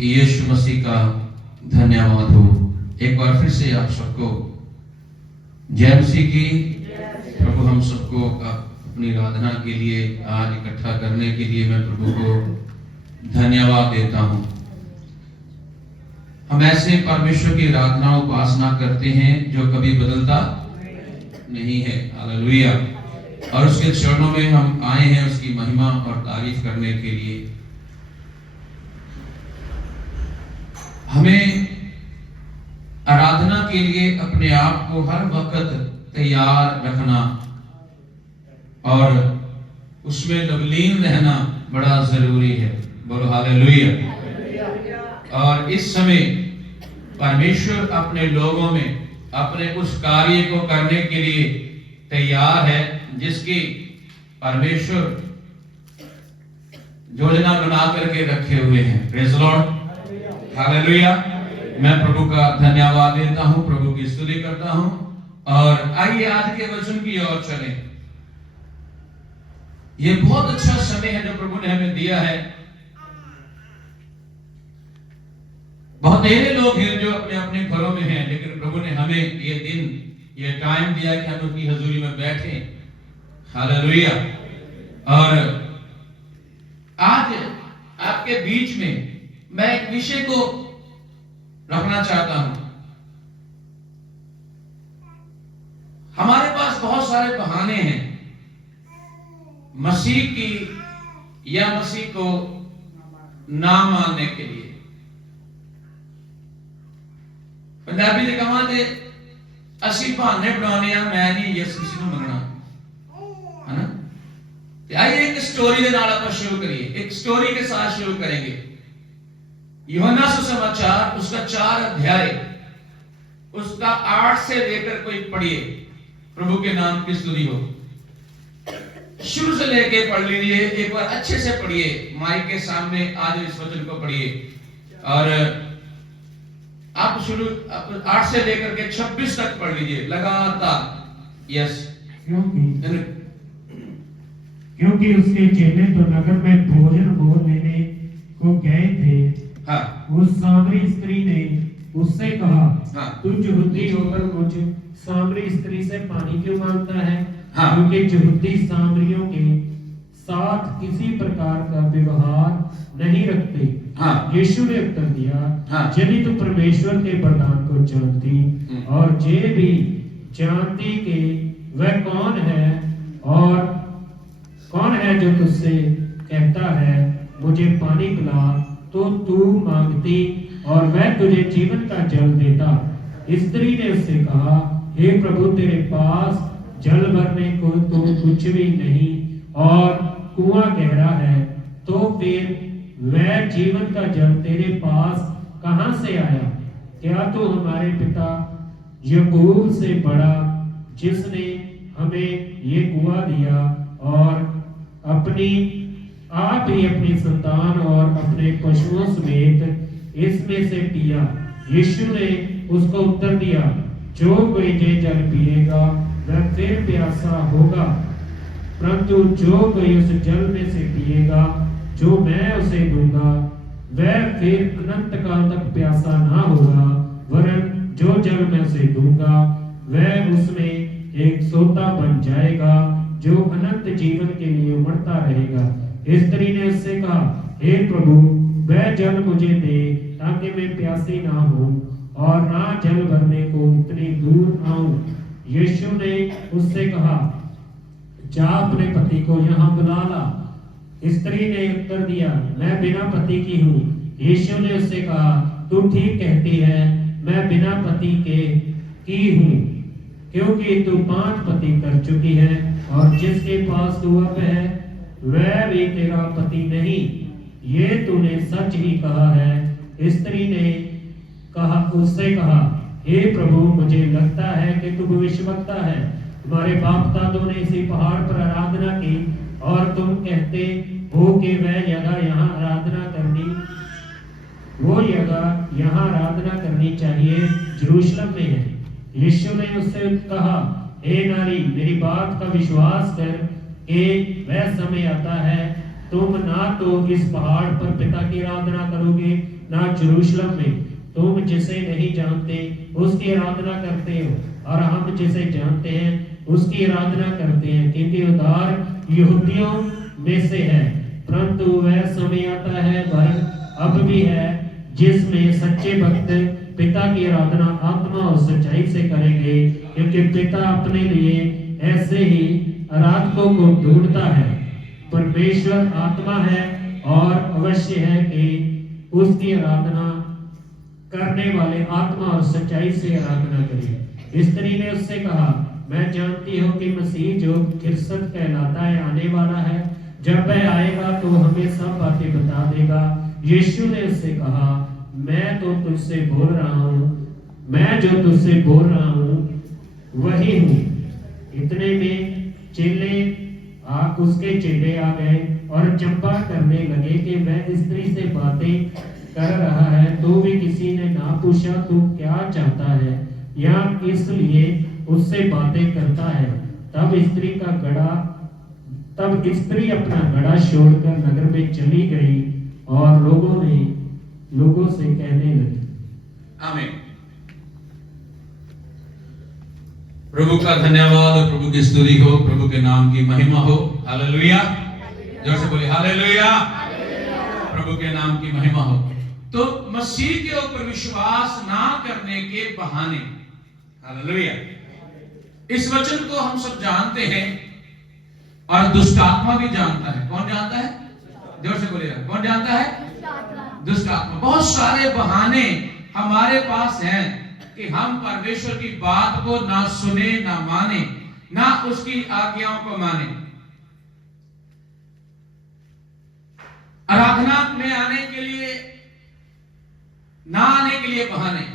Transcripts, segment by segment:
यीशु मसीह का धन्यवाद हो। एक बार फिर से आप सबको जय मसीह की। प्रभु हम सबको अपनी आराधना के लिए आज इकट्ठा करने के लिए मैं प्रभु को धन्यवाद देता हूँ। हम ऐसे परमेश्वर की आराधना उपासना करते हैं जो कभी बदलता नहीं है। हालेलुया। और उसके चरणों में हम आए हैं उसकी महिमा और तारीफ करने के लिए। हमें आराधना के लिए अपने आप को हर वक्त तैयार रखना और उसमें लवलीन रहना बड़ा जरूरी है। बोलो हालेलुया। और इस समय परमेश्वर अपने लोगों में अपने उस कार्य को करने के लिए तैयार है जिसकी परमेश्वर योजना बना करके रखे हुए हैं। Praise the Lord. हालेलुया। मैं प्रभु का धन्यवाद देता हूं, प्रभु की स्तुति करता हूं। और आइए आज के वचन की ओर चलें। ये बहुत अच्छा समय है जो प्रभु ने हमें दिया है। बहुत ऐसे लोग हैं जो अपने अपने घरों में हैं, लेकिन प्रभु ने हमें ये दिन ये टाइम दिया कि हम उसकी हजूरी में बैठे। हालेलुया। और आज आपके बीच में मैं एक विषय को रखना चाहता हूं। हमारे पास बहुत सारे बहाने हैं मसीह की या मसीह को ना मानने के लिए। पंजाबी ने कहा थे असी बहाने बनाने मैं नहीं यीशु मसीह को मनना है ना। तो आइए एक स्टोरी के नाल आप शुरू करिए। एक स्टोरी के साथ शुरू करेंगे। यूहन्ना सुसमाचार उसका 4 अध्याय उसका 8 से लेकर कोई पढ़िए। प्रभु के नाम की स्तुति हो। शुरू से लेके पढ़ लीजिए। एक बार अच्छे से पढ़िए। माइक के सामने आज इस वचन को पढ़िए। और आप शुरू 8 से लेकर के 26 तक पढ़ लीजिए लगातार। यस। क्योंकि उसके चेले तो नगर में भोजन मोल लेने को गए थे। हाँ। उस सामरी स्त्री ने उससे कहा, हाँ। तू यहूदी होकर मुझ सामरी स्त्री से पानी क्यों मांगता है? हाँ। क्योंकि यहूदी सामरियों के साथ किसी प्रकार का व्यवहार नहीं रखते। हाँ। यीशु ने उत्तर दिया, हाँ। यदि तू परमेश्वर के वरदान को जानती और ये भी जानती कि वह कौन है और कौन है जो तुझसे कहता है मुझे पानी पिला, तो तू मांगती और वह तुझे जीवन का जल देता। स्त्री ने उससे कहा, हे प्रभु, तेरे पास जल भरने को तो कुछ भी नहीं और कुआं गहरा है, तो फिर वह जीवन का जल तेरे पास कहां से आया? क्या तू हमारे पिता याकूब से बड़ा, जिसने हमें ये कुआं दिया और आप ही अपनी संतान और अपने पशुओं समेत इसमें से पिया? यीशु ने उसको उत्तर दिया, जो कोई ये जल पिएगा वह फिर प्यासा होगा, परंतु जो कोई उस जल में से पिएगा जो मैं उसे दूंगा वह फिर अनंत काल तक प्यासा ना होगा, वरन जो जल मैं उसे दूंगा वह उसमें एक सोता बन जाएगा जो अनंत जीवन के लिए उमड़ता रहेगा। स्त्री ने उससे कहा, हे प्रभु, वह जल मुझे दे ताकि मैं प्यासी ना हूं और ना जल भरने को इतनी दूर आऊं। यीशु ने उससे कहा, जा अपने पति को यहाँ बुला ला। स्त्री ने उत्तर दिया, मैं बिना पति की हूँ। यीशु ने उससे कहा, तू ठीक कहती है, मैं बिना पति की हूँ, क्योंकि तू 5 पति कर चुकी है और जिसके पास तू अब है वह भी तेरा पति नहीं। ये तूने सच ही कहा है। स्त्री ने उससे कहा, हे प्रभु, मुझे लगता है कि तू भविष्यवक्ता है। तुम्हारे बाप दादों ने इसी पहाड़ पर आराधना की और तुम कहते हो कि वह जगह यहाँ आराधना करनी चाहिए यरूशलेम में है। यीशु ने उससे कहा, हे नारी, मेरी बात का विश्वास कर कि वह समय आता है तुम ना तो इस पहाड़ पर पिता की आराधना करोगे, ना यरूशलेम में। तुम जिसे नहीं जानते उसकी आराधना करते हो, और हम जिसे जानते हैं उसकी आराधना करते हैं, क्योंकि उद्धार यहूदियों में से है। परंतु वह समय आता है, वरन अब भी है, जिसमें सच्चे भक्त पिता की आराधना आत्मा और सच्चाई से करेंगे, क्योंकि पिता अपने लिए ऐसे ही आराधकों को ढूंढता है। परमेश्वर आत्मा है, और अवश्य है कि उसकी आराधना करने वाले आत्मा और सच्चाई से आराधना करें। स्त्री ने उससे कहा, मैं जानती हूँ कि मसीह जो ख्रिस्त कहलाता है आने वाला है। जब वह आएगा तो हमें सब बातें बता देगा। यीशु ने उससे कहा, मैं जो तुझसे बोल रहा हूँ वही हूँ। इतने में उसके चेले आ गए और चंपा करने लगे कि वह स्त्री से बातें कर रहा है। तो भी किसी ने ना पूछा तू क्या चाहता है, या इसलिए उससे बातें करता है। तब स्त्री अपना घड़ा छोड़कर नगर में चली गई और लोगों से कहने लगी। आमीन। प्रभु का धन्यवाद, प्रभु की स्तुति हो, प्रभु के नाम की महिमा हो। हालेलुया, जोर से बोलिए हालेलुया। प्रभु के नाम की महिमा हो। तो मसीह के ऊपर विश्वास ना करने के बहाने, हालेलुया, इस वचन को हम सब जानते हैं और दुष्ट आत्मा भी जानता है। कौन जानता है? जोर से बोलिएगा, कौन जानता है? दुष्ट आत्मा। बहुत सारे बहाने हमारे पास हैं कि हम परमेश्वर की बात को ना सुने, ना माने, ना उसकी आज्ञाओं को माने। आराधना में आने के लिए, ना आने के लिए बहाने,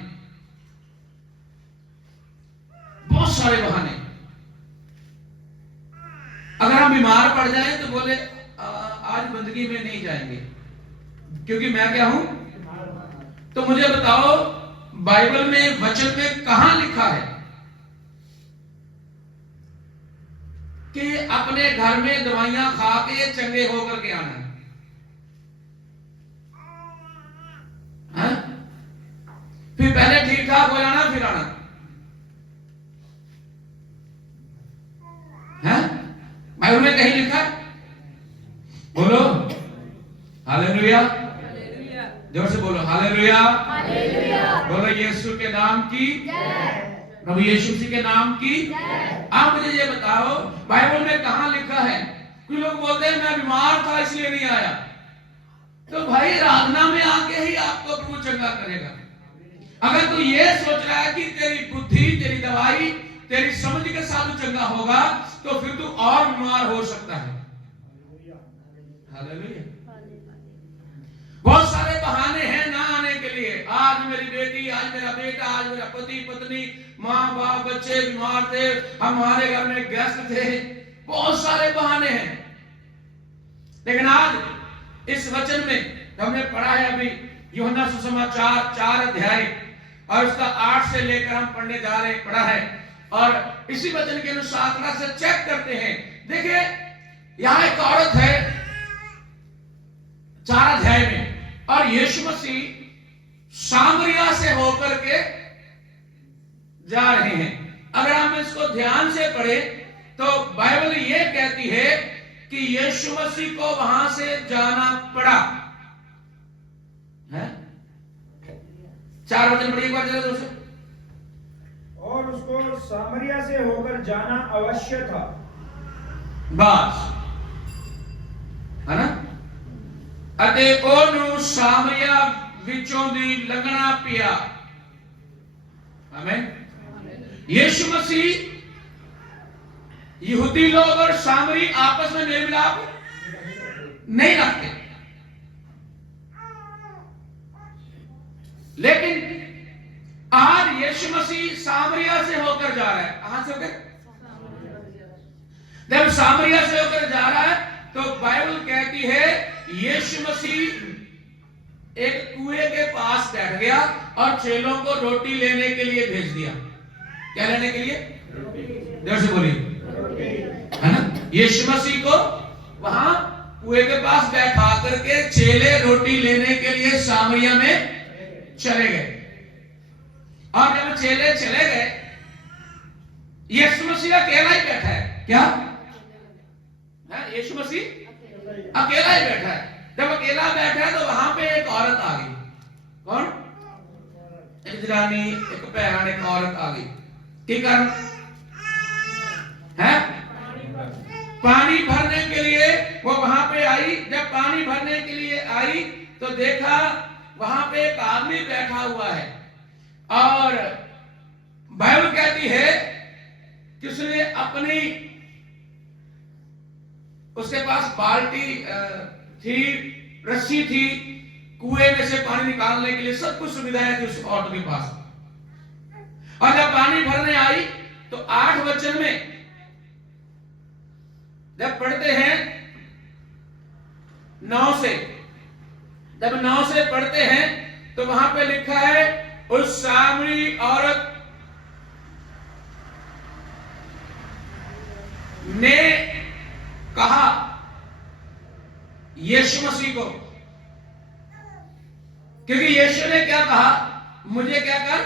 बहुत सारे बहाने। अगर हम बीमार पड़ जाएं तो बोले आज बंदगी में नहीं जाएंगे क्योंकि मैं क्या हूं। तो मुझे बताओ, बाइबल में वचन में कहां लिखा है कि अपने घर में दवाइयां खा के चंगे होकर के आना है? फिर पहले ठीक ठाक हो जाना फिर आना है? बाइबल में कहीं लिखा है? बोलो हालेलुया, जोर से बोलो हालेलुया। बोलो यीशु के नाम की, प्रभु यीशु के नाम की। आप मुझे ये बताओ, बाइबल में कहां लिखा है? कुछ लोग बोलते हैं मैं बीमार था इसलिए नहीं आया। तो भाई आराधना में आके ही आपको प्रभु चंगा करेगा। अगर तू ये सोच रहा है कि तेरी बुद्धि, तेरी दवाई, तेरी समझ के साथ चंगा होगा, तो फिर तू और बीमार हो सकता है। हालेलुया। बहुत सारे बहाने हैं ना आने के लिए। आज मेरी बेटी, आज मेरा बेटा, आज मेरा पति पत्नी, माँ बाप, बच्चे बीमार थे, हमारे घर में गेस्ट थे। बहुत सारे बहाने हैं। लेकिन आज इस वचन में हमने पढ़ा है अभी यूहन्ना सुसमाचार 4 अध्याय और उसका 8 से लेकर हम पढ़ने जा रहे हैं, पढ़ा है। और इसी वचन के अनुसार थोड़ा सा चेक करते हैं। देखिए यहां एक औरत है 4 अध्याय में, और यीशु मसीह सामरिया से होकर के जा रहे हैं। अगर हम इसको ध्यान से पढ़े तो बाइबल ये कहती है कि यीशु मसीह को वहां से जाना पड़ा है। 4 वचन पढ़िए एक बार जरा दोस्तों। और उसको सामरिया से होकर जाना अवश्य था। बस है ना। अते ओनु सामरिया विचों दी लगना पिया। आमीन। यीशु मसीह, यहूदी लोग और सामरी आपस में मेल मिलाप नहीं रखते, लेकिन आज यीशु मसीह सामरिया से होकर जा रहा है। कहां से होकर? जब सामरिया से होकर जा रहा है तो बाइबल कहती है यीशु मसीह एक कुएं के पास बैठ गया और चेलों को रोटी लेने के लिए भेज दिया। क्या लेने के लिए? देर से बोलिए, है ना। यीशु मसीह को वहां कुएं के पास बैठा करके चेले रोटी लेने के लिए सामरिया में चले गए। और जब चेले चले गए, यीशु मसीह अकेला ही बैठा है। क्या है? यीशु मसीह अकेला ही बैठा है। जब अकेला बैठा है तो वहां पे एक औरत आ गई। कौन? एक जनानी, एक भैन, एक औरत आ गई। ठीक है? पानी भरने के लिए वो वहां पे आई। जब पानी भरने के लिए आई तो देखा वहां पे एक आदमी बैठा हुआ है, और बाइबल कहती है कि उसने अपनी, उसके पास बाल्टी थी, रस्सी थी, कुएं में से पानी निकालने के लिए सब कुछ सुविधाएं थी उस औरत के पास। और जब पानी भरने आई तो 8 वचन में जब पढ़ते हैं 9 से, जब 9 से पढ़ते हैं तो वहां पे लिखा है, उस सामरी औरत ने कहा यीशु मसीह को, क्योंकि यीशु ने क्या कहा, मुझे क्या कर।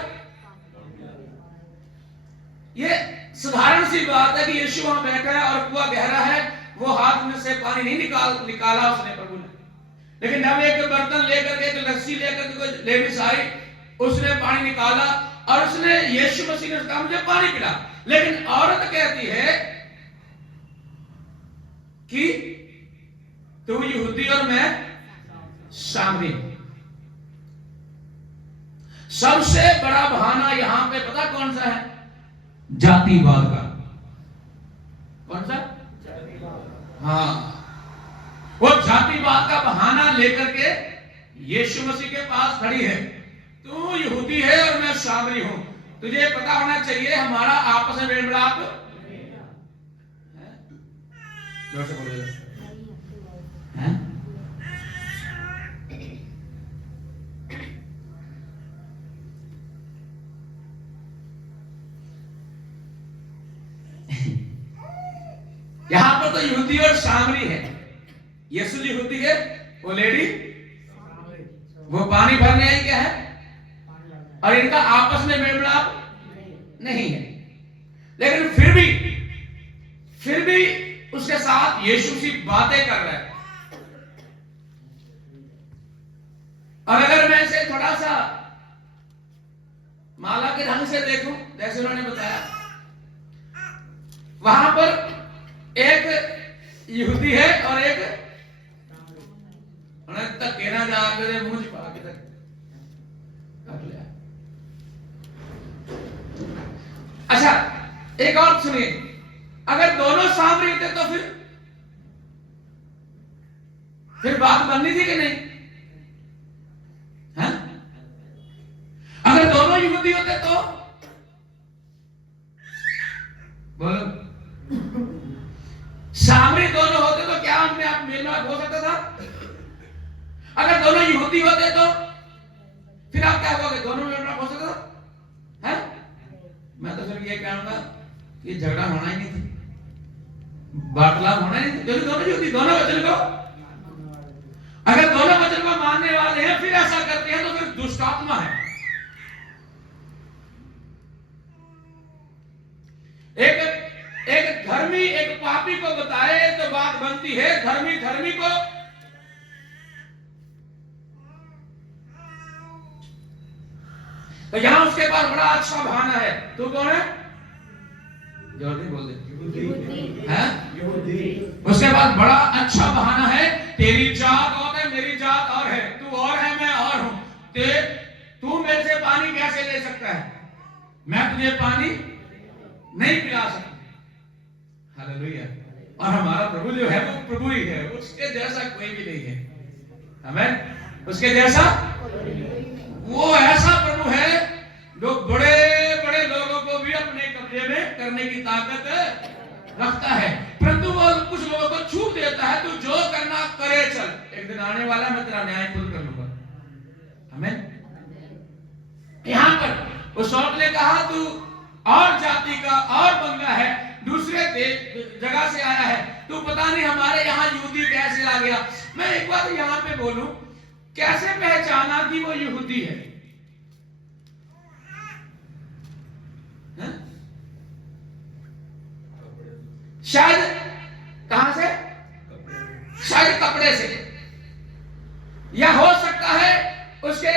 ये साधारण सी बात है कि यीशु वहां बैठा है और कुआं गहरा है, वो हाथ में से पानी नहीं निकाला उसने, प्रभु ने। लेकिन जब एक बर्तन लेकर के, एक लस्सी लेकर के कोई लेडीज आई, उसने पानी निकाला और उसने, यीशु मसीह ने कहा मुझे पानी पिला। लेकिन औरत कहती है कि तू यहूदी और मैं सामरी। सबसे बड़ा बहाना यहां पे पता कौन सा है? जातिवाद का। कौन सा? हाँ, वो जातिवाद का बहाना लेकर के यीशु मसीह के पास खड़ी है। तू यहूदी है और मैं सामरी हूं, तुझे पता होना चाहिए हमारा आपस में मेल मिलाप है। यहां पर तो यहूदी और सामरी है। यीशु यहूदी है, वो लेडी वो पानी भरने आई क्या है, और इनका आपस में मेल मिलाप नहीं है। लेकिन फिर भी उसके साथ यीशु की बातें कर रहा है। और अगर मैं इसे थोड़ा सा माला के ढंग से देखूं, जैसे उन्होंने बताया, वहां पर एक यहूदी है और एक तक कहना जाकर मुंह छिपा के तक काट लिया। अच्छा, एक और सुनिए, अगर दोनों सामने होते तो फिर बात बननी थी कि नहीं? है? अगर दोनों यहूदी होते तो बोलो, सामरी दोनों होते तो क्या उनमें आप मेल मिलाप हो सकता था? अगर दोनों यहूदी होते तो फिर आप क्या कहोगे, दोनों मेल मिलाप हो सकता था? है? मैं तो फिर ये कहूंगा कि झगड़ा होना ही नहीं था, वार्तालाप होना ही नहीं था, क्योंकि दोनों यहूदी, दोनों वचन को, अगर दोनों वचन को मानने वाले हैं फिर ऐसा करते हैं तो फिर दुष्ट आत्मा है। एक धर्मी एक पापी को बताए तो बात बनती है, धर्मी को तो यहां उसके पास बड़ा अच्छा बहाना है। तू कौन है? जल्दी बोल दे। है? उसके पास बड़ा अच्छा बहाना है, तेरी जात और है, मेरी जात और है, तू और है, मैं और हूं, तू मेरे से पानी कैसे ले सकता है? मैं तुझे पानी नहीं पिला सकता। हालेलुया। और हमारा प्रभु जो है वो प्रभु ही है, उसके जैसा कोई भी नहीं है। आमीन। उसके जैसा वो ऐसा प्रभु है जो बड़े बड़े लोगों को भी अपने कब्जे में करने की ताकत रखता है, परंतु वो कुछ लोगों को छूट देता है, तू जो करना करे चल, एक दिन आने वाला मैं तेरा न्याय खुद कर लूंगा। आमीन। यहां पर उस औरत ने कहा तू और जाति का और बंगा है, दूसरे जगह से आया है, तू पता नहीं हमारे यहाँ यहूदी कैसे आ गया। मैं एक बात यहाँ पे बोलूं, कैसे पहचाना कि वो यहूदी है? हैं? शायद कहां से? शायद कपड़े से, या हो सकता है उसके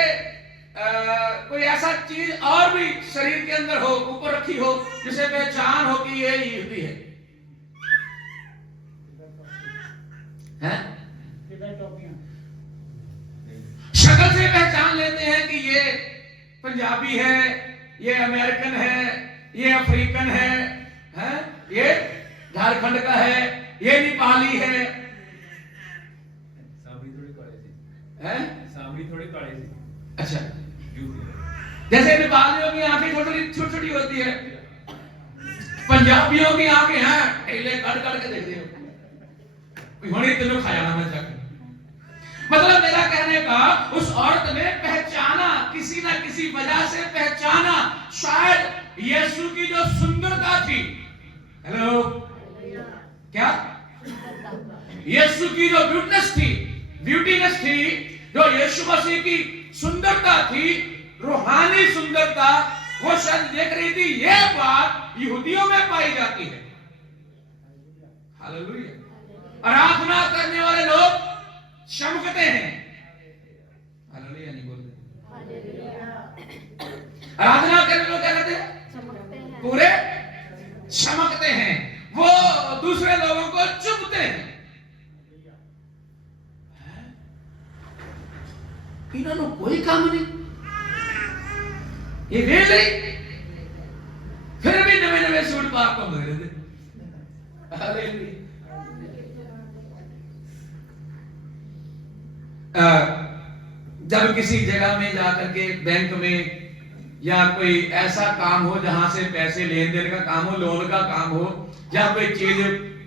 कोई ऐसा चीज और भी शरीर के अंदर हो, ऊपर रखी हो, जिसे पहचान हो कि ये यहूदी है। हैं? शक्ल से पहचान लेते हैं कि ये पंजाबी है, ये अमेरिकन है, ये अफ्रीकन है, हैं? ये झारखंड का है, ये नेपाली है। सामरी थोड़ी काली थी। अच्छा, जैसे नेपालियों की आंखें छोटी छोटी होती है, पंजाबियों की आंखें हैं हिले कट कट के देखते हो, होने तेनों खाया ना मैं जाके। मतलब मेरा कहने का, उस औरत ने पहचाना, किसी ना किसी वजह से पहचाना, शायद यीशु की जो सुंदरता थी। हेलो, क्या? यीशु की जो ब्यूटीनेस थी, जो यीशु मसीह की सुंदरता थी, रूहानी सुंदरता, वो शायद देख रही थी। ये बात यहूदियों में पाई जाती है। हालेलुया। आराधना करने वाले लोग चमकते हैं। हालेलुया नहीं बोलते। आराधना करने लोग क्या करते हैं? पूरे चमकते हैं। वो दूसरे लोगों को चुभते हैं। इन्होंने कोई काम नहीं, ये रियली फिर भी नवे नवे सूट पा को मिल रहे थे। हालेलुया। जब किसी जगह में जाकर के बैंक में या कोई ऐसा काम हो जहां से पैसे लेन देन का काम हो, लोन का काम हो, या कोई चीज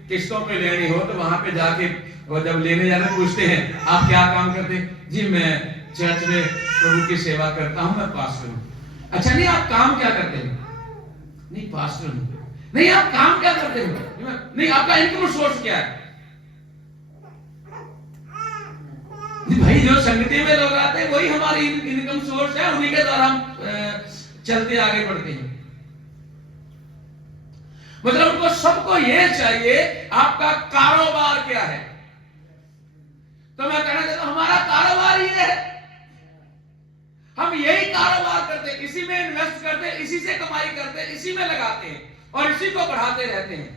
किस्तों पे लेनी हो, तो वहां पे जाके वो जब लेने जाने पूछते हैं आप क्या काम करते हैं? जी मैं चर्च में प्रभु की सेवा करता हूं, मैं पास्टर हूं। अच्छा, नहीं आप काम क्या करते हैं? नहीं पास्टर हूं। नहीं आप काम क्या करते हो? नहीं आपका इनकम सोर्स क्या है? भाई जो संगति में लोग आते हैं वही हमारी इनकम सोर्स है, उन्हीं के द्वारा हम चलते आगे बढ़ते हैं। मतलब उनको सबको ये चाहिए आपका कारोबार क्या है। तो मैं कहना चाहता हूं हमारा कारोबार ये है, हम यही कारोबार करते हैं, इसी में इन्वेस्ट करते हैं, इसी से कमाई करते हैं, इसी में लगाते हैं और इसी को बढ़ाते रहते हैं।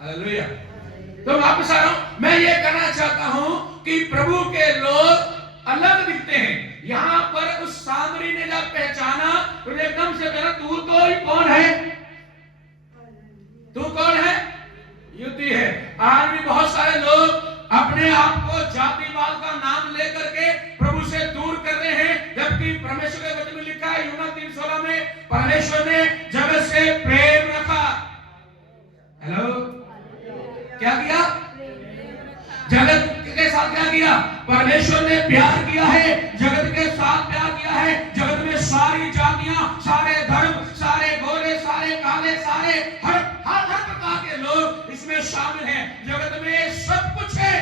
हालेलुया। तो वापस आ रहा हूं, मैं ये कहना चाहता हूं कि प्रभु के लोग अलग दिखते हैं। यहां पर उस सामरी ने जब पहचाना तो एकदम से कहा तू तो ही कौन है? तू कौन है? युति है। आज भी बहुत सारे लोग अपने आप को जातिवाद का नाम लेकर के प्रभु से दूर कर रहे हैं, जबकि परमेश्वर के वचन में लिखा है यूहन्ना 3:16 में परमेश्वर ने जगत से प्रेम रखा। हेलो, क्या किया? जगत के साथ क्या किया? परमेश्वर ने प्यार किया है, जगत के साथ प्यार किया है। जगत में सारी जातियां, सारे धर्म, सारे गोरे, सारे काले, सारे हर प्रकार के लोग इसमें शामिल हैं। जगत में सब कुछ है।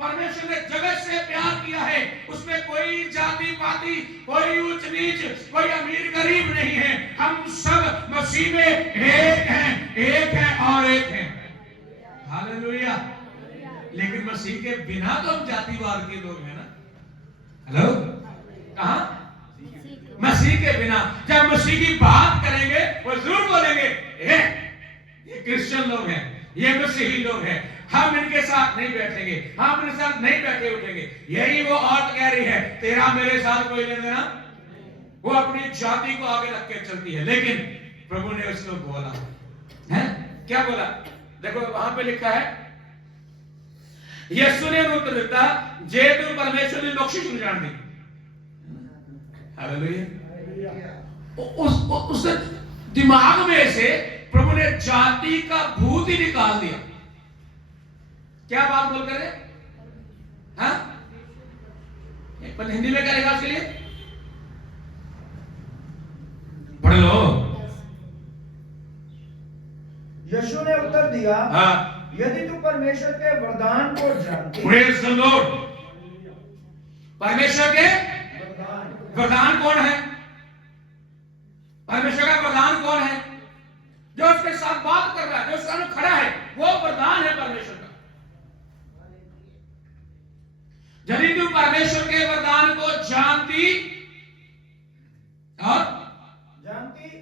परमेश्वर ने जगत से प्यार किया है, उसमें कोई जाति पाति, कोई ऊंच नीच, कोई अमीर गरीब नहीं है। हम सब मसीह में एक हैं और एक हैं। हालेलुया। लेकिन मसीह के बिना तो हम जातिवाद के लोग हैं ना। हेलो, कहां? मसीह के बिना। जब मसीह की बात करेंगे वो जरूर बोलेंगे ये क्रिश्चियन लोग हैं, ये मसीही लोग हैं, हम इनके साथ नहीं बैठेंगे, हम इनके साथ नहीं बैठे उठेंगे। यही वो औरत कह रही है तेरा मेरे साथ कोई लेना देना। वो अपनी जाति को आगे रख के चलती है, लेकिन प्रभु ने उसको बोला है, क्या बोला? देखो वहां पे लिखा है यीशु ने उत्तर दिता जे तू परमेश्वर ने बख्शिश नहीं जान दी। हालेलुया। उस दिमाग में से प्रभु ने जाति का भूत ही निकाल दिया। क्या बात बोल कर? हाँ, हिंदी में करेगा उसके लिए पढ़ लो। यीशु ने उत्तर दिया, हाँ, यदि तू परमेश्वर के वरदान को जानती प्रेज द लॉर्ड। परमेश्वर के वरदान वरदान कौन है? परमेश्वर का वरदान कौन है? जो उसके साथ बात कर रहा है, जो उसके सामने खड़ा है, वो वरदान है परमेश्वर का। यदि तू परमेश्वर के वरदान को जानती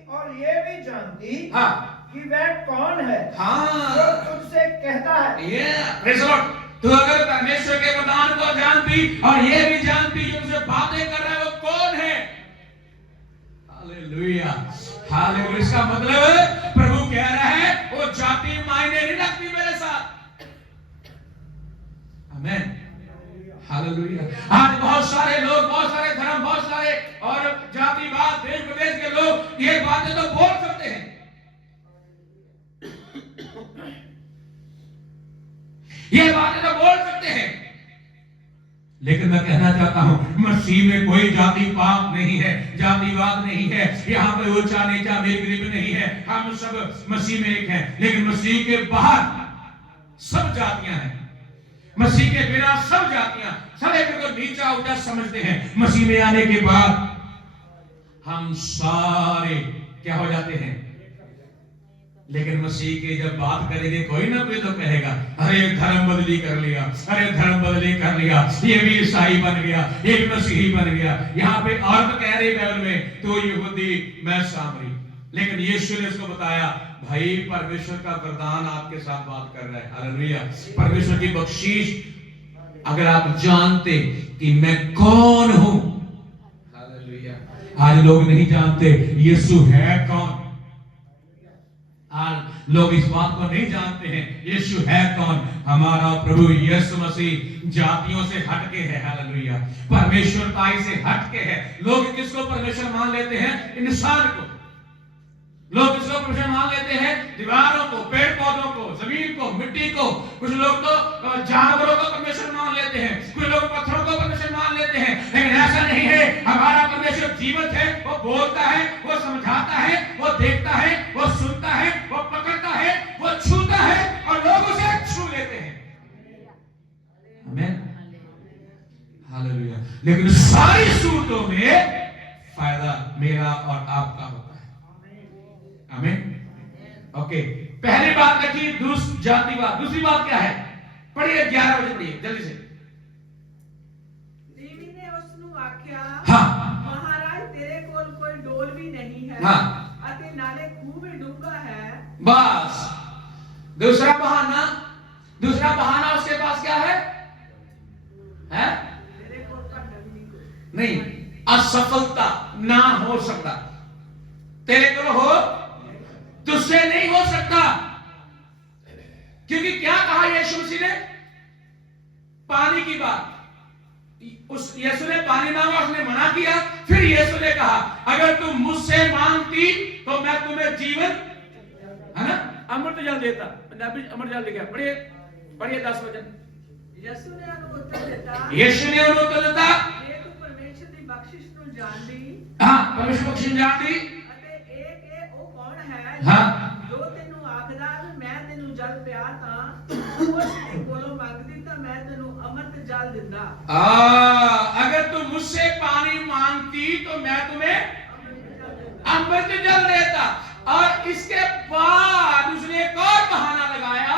और ये भी जानती हाँ कि वह कौन है हाँ जो तुझसे कहता है। ये प्रेज़ द लॉर्ड। तू अगर परमेश्वर के वरदान को जानती और ये भी जानती जो उनसे बातें कर रहा है वो कौन है। Hallelujah hallelujah. इसका मतलब प्रभु कह रहा है वो जाति मायने नहीं रखती मेरे साथ। आमीन हालेलुया। आज बहुत सारे लोग, बहुत सारे धर्म, बहुत सारे और जातिवाद, देश प्रदेश के लोग ये बातें तो बोल सकते हैं, ये बातें तो बोल सकते हैं, लेकिन मैं कहना चाहता हूं मसीह में कोई जाति पाप नहीं है, जातिवाद नहीं है, यहां पे ऊंचा नीचा मेल गरीब नहीं है। हम सब मसीह में एक हैं, लेकिन मसीह के बाहर सब जातियां हैं। मसीह के बिना सब जातियां, सब एक को नीचा ऊंचा समझते हैं। मसीह में आने के बाद हम सारे क्या हो जाते हैं। लेकिन मसीह के जब बात करेंगे कोई ना कोई तो कहेगा अरे धर्म बदली कर लिया, अरे धर्म बदली कर लिया, ये भी ईसाई बन गया, ये भी मसीही बन गया। यहाँ पे औरत कह रही बाइबल में तो यहूदी मैं सामरी, लेकिन यीशु ने उसको बताया भाई परमेश्वर का वरदान आपके साथ बात कर रहा है। हालेलुया। परमेश्वर की बख्शीश अगर आप जानते कि मैं कौन हूं। हालेलुया। आज लोग नहीं जानते यीशु है कौन। आज लोग इस बात को नहीं जानते हैं यीशु है कौन। हमारा प्रभु यीशु मसीह जातियों से हटके है। हालेलुया। परमेश्वरताई से हटके है। लोग किसको परमेश्वर मान लेते हैं? इंसान को। लोग किसको परमेश्वर मान लेते हैं? दीवारों को, पेड़ पौधों को, जमीन को, मिट्टी को। कुछ लोग तो जानवरों को परमेश्वर मान लेते हैं, कुछ लोग पत्थरों को परमेश्वर मान लेते हैं, लेकिन ऐसा नहीं है। हमारा परमेश्वर जीवित है, वो बोलता है, वो समझाता है, वो देखता है, वो सुनता है, वो पकड़ता है, वो छूता है और लोग उसे छू लेते हैं। आमीन हालेलुया। लेकिन सारी सूरतों में फायदा मेरा और आपका होता है। आमीन ओके। पहली बात देखिए जातिवाद। दूसरी बात क्या है? पढ़िए 11 बजे पढ़िए जल्दी से। देवी ने उसनु आख्या हाँ महाराज तेरे कोल कोई डोल भी नहीं है हाँ अते नाले खूब डूंगा है। बस दूसरा बहाना उसके पास क्या है? तेरे कोल का डंडी नहीं, असफलता ना हो सकता। तेरे को हो तुझसे नहीं हो सकता, क्योंकि क्या कहा यीशु मसीह ने? पानी की बात। उस यीशु ने पानी मांगा, उसने मना किया। फिर यीशु ने कहा अगर तुम मुझसे मांगती तो मैं तुम्हें जीवन, है ना, अमृत जल देता। पंजाबी अमृत जल देगा। पढ़िए 10 वचन। यीशु ने उन्हें उत्तर देता ये तू परमेश्वर की बख्शिश नु जानदी। हाँ परमेश्वर बख्शिश जानदी। अते एक ओ कौन है हाँ जो तेनु आखदा मैं तेनु जल पिया तां उस दे कोलों मंगदी तां मैं तेनु अमृत जल दिंदा। अगर तुम मुझसे पानी मांगती तो मैं तुम्हें अमृत जल देता। और इसके बाद उसने एक और बहाना लगाया।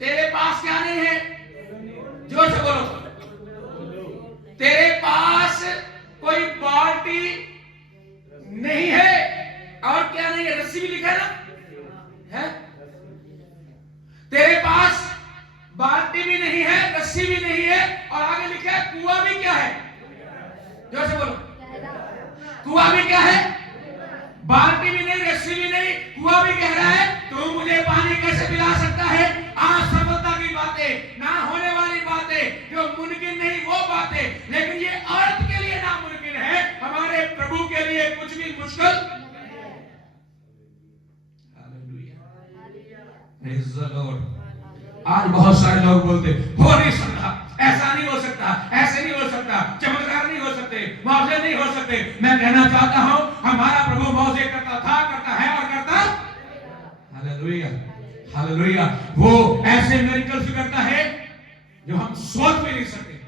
तेरे पास क्या नहीं है? जोर से बोलो। तेरे पास कोई बाल्टी नहीं है और क्या नहीं है? रस्सी भी लिखा है। तेरे पास बाल्टी भी नहीं है, रस्सी भी नहीं है और आगे लिखा है कुआं भी क्या है? जोर से बोलो। कुआं भी क्या है? बाल्टी भी नहीं, रस्सी भी नहीं, कुआं भी कह रहा है तू मुझे पानी कैसे पिला सकता है? असफलता की बातें, ना होने वाली बातें, जो मुमकिन नहीं वो बातें। लेकिन ये औरत के लिए नामुमकिन है, हमारे प्रभु के लिए कुछ भी मुश्किल। Praise the Lord. आज बहुत सारे लोग बोलते हो नहीं सकता, ऐसा नहीं हो सकता, ऐसे नहीं हो सकता, चमत्कार नहीं हो सकते, मौजे नहीं हो सकते। मैं कहना चाहता हूं हमारा प्रभु मौजे करता था, करता है और करता हालेलुया। वो ऐसे मिरेकल्स करता है जो हम सोच भी नहीं सकते।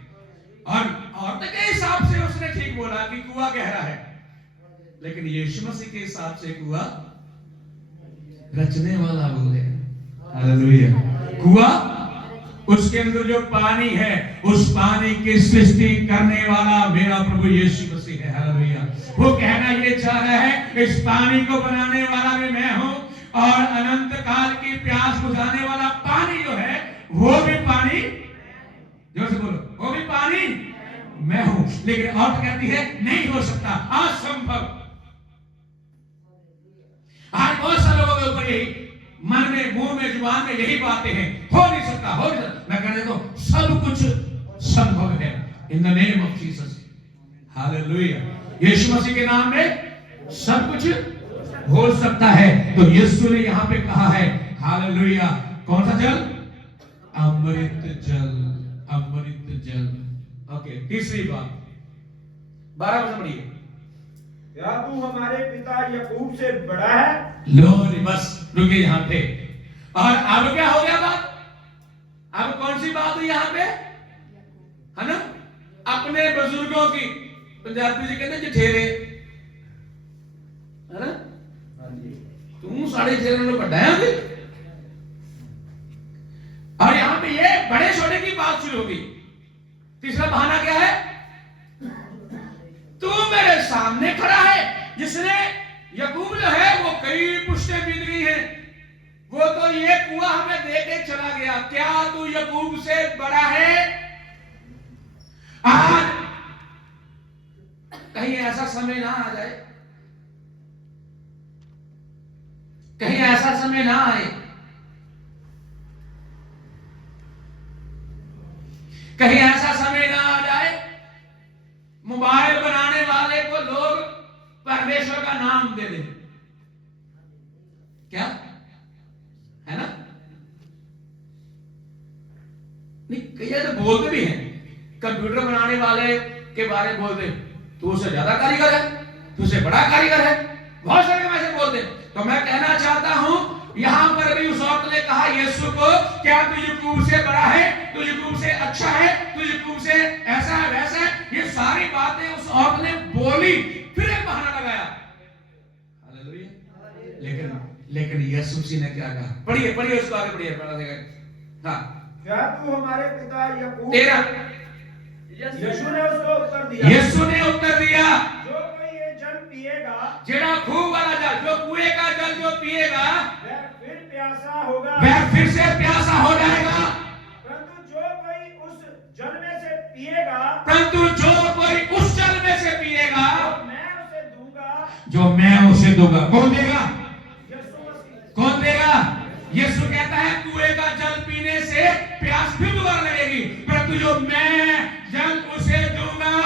और औरत के हिसाब से उसने ठीक बोला कि कुआं गहरा है, लेकिन यीशु मसीह के हिसाब से कुआं रचने वाला वो है। हालेलुया। कुआं, उसके अंदर जो पानी है, उस पानी की सृष्टि करने वाला मेरा प्रभु यीशु मसीह है। हालेलुया। वो कहना ये चाह रहा है, इस पानी को बनाने वाला भी मैं हूं, और अनंत काल की प्यास बुझाने वाला पानी जो है वो भी पानी, जोर से बोलो, वो भी पानी मैं हूं। लेकिन औरत कहती है नहीं हो सकता, असंभव। आज बहुत सारे लोगों के ऊपर यही मन में, मुंह में, जुबान में यही बातें हैं, हो नहीं सकता, हो नहीं सकता। मैं कहने दो, सब कुछ संभव है in the name of Jesus. Hallelujah. Yeshu Masih के नाम में सब कुछ हो सकता है। तो यीशु ने यहां पे कहा है, हालेलुया, कौन सा जल? अमृत जल, अमृत जल। ओके, तीसरी बात 12 वचन पढ़िए। क्या तू हमारे पिता याकूब से बड़ा है? लो, बस रुके यहां पे। और अब क्या हो गया बात? अब कौन सी बात हुई यहां पे, है ना? अपने बुजुर्गों की, पंजाबी जी कहते जठेरे, है ना? तू साढ़े ठेरे बड़ा है। और यहां पे ये बड़े छोटे की बात शुरू होगी। तीसरा बहाना क्या है? तू मेरे सामने खड़ा है, जिसने याकूब जो है वो कई पुश्तें बीत गई हैं, वो तो ये कुआं हमें दे के चला गया। क्या तू याकूब से बड़ा है? आज कहीं ऐसा समय ना आ जाए, कहीं ऐसा समय ना आए, कहीं ऐसा समय ना आ जाए मोबाइल बनाने वाले को लोग परमेश्वर का नाम दे दें। क्या है ना? नहीं, कई तो बोलते भी हैं, कंप्यूटर बनाने वाले के बारे में बोलते, तू उससे ज्यादा कारीगर है, तू उससे बड़ा कारीगर है, बहुत सारे ऐसे बोलते। तो मैं कहना चाहता हूं, यहां पर भी उस औरत ने कहा यीशु को, क्या तू याकूब से बड़ा है, तू याकूब से अच्छा है, तू याकूब से ऐसा है वैसा है। ये सारी बातें उस औरत ने बोली, फिर एक बहाना लगाया। हालेलुया। लेकिन यीशु मसीह ने क्या कहा? पढ़िए पढ़िए, उसको आगे पढ़िए, पढ़ा देगा। हाँ, क्या तू हमारे पिता याकूब? 13। यीशु ने उसको उत्तर दिया, यीशु ने उत्तर दिया, जो कोई ये जल पिएगा, जेड़ा खूह वाला जल, जो कुएं का जल जो पिएगा, वह फिर प्यासा होगा, वह फिर से प्यासा हो जाएगा। परंतु जो कोई उस जल में से पिएगा, परंतु जो कोई उस जल में से पिएगा, तो मैं उसे दूंगा, जो मैं उसे दूंगा। कौन देगा? यीशु मसीह। कौन देगा? यीशु कहता है कुएं का जल पीने से प्यास फिर दोबारा लगेगी, परंतु जो मैं जल उसे दूंगा,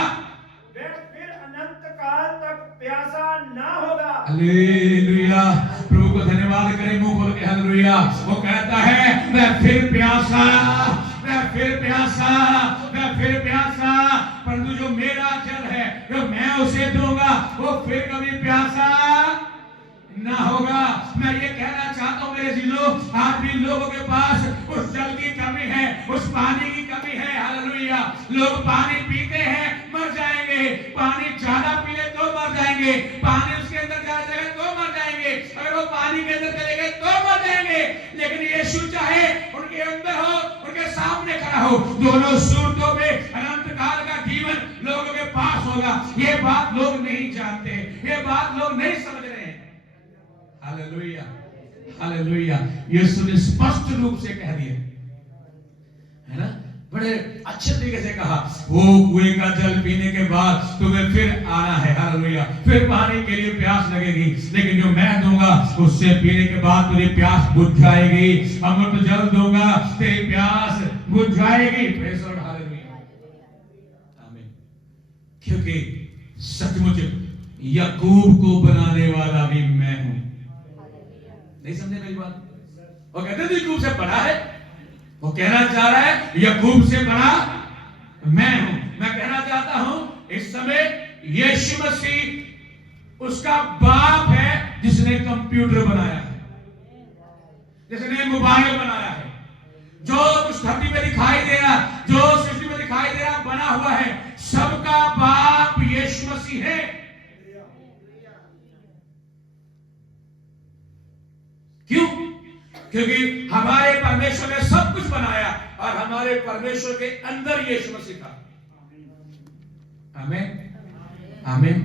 वह फिर अनंत काल तक प्यासा ना होगा। हालेलुया। प्रभु को धन्यवाद करें, मुंह खोल के हालेलुया। वो कहता है मैं फिर प्यासा, मैं फिर प्यासा, मैं फिर प्यासा, परंतु जो मेरा जल है, जो मैं उसे दूंगा, वो फिर कभी प्यासा ना होगा। मैं ये कहना चाहता हूं मेरे जीजों, आज भी लोगों के पास उस जल की कमी है, उस पानी की कमी है। हालेलुया। लोग पानी पीते हैं, मर जाएंगे, पानी ज्यादा पी ले तो मर जाएंगे, पानी उसके अंदर जा जाएगा तो मर जाएंगे, अगर वो पानी के अंदर चले गए तो मर जाएंगे। लेकिन यीशु चाहे उनके अंदर हो, उनके सामने खड़ा हो, दोनों सूरतों में अनंत काल का जीवन लोगों के पास होगा। ये बात लोग नहीं जानते, ये बात लोग नहीं समझ रहे हैं। Hallelujah, hallelujah. यीशु ने स्पष्ट रूप से कह दिया, है ना, बड़े अच्छे तरीके से कहा, वो कुएं का जल पीने के बाद तुम्हें फिर आना है। हालेलुया। फिर पानी के लिए प्यास लगेगी, लेकिन जो मैं दूंगा उससे पीने के बाद तेरी प्यास बुझ जाएगी। अमृत जल दूंगा, तेरी प्यास बुझ जाएगी। Praise the Lord. हालेलुया, आमीन। क्योंकि सचमुच याकूब को बनाने वाला भी मैं हूं। नहीं समझे मेरी बात? वो कहते हैं याकूब से बड़ा है, वो कहना चाह रहा है याकूब से बड़ा मैं हूं। मैं कहना चाहता हूं इस समय यीशु मसीह उसका बाप है जिसने कंप्यूटर बनाया है। जिसने मोबाइल बनाया है, जो कुछ धरती में दिखाई दे रहा, जो सृष्टि में दिखाई दे रहा, बना हुआ है, सबका बाप यीशु मसीह है। क्यों? क्योंकि हमारे परमेश्वर ने सब कुछ बनाया और हमारे परमेश्वर के अंदर यीशु मसीह था। आमीन, आमीन।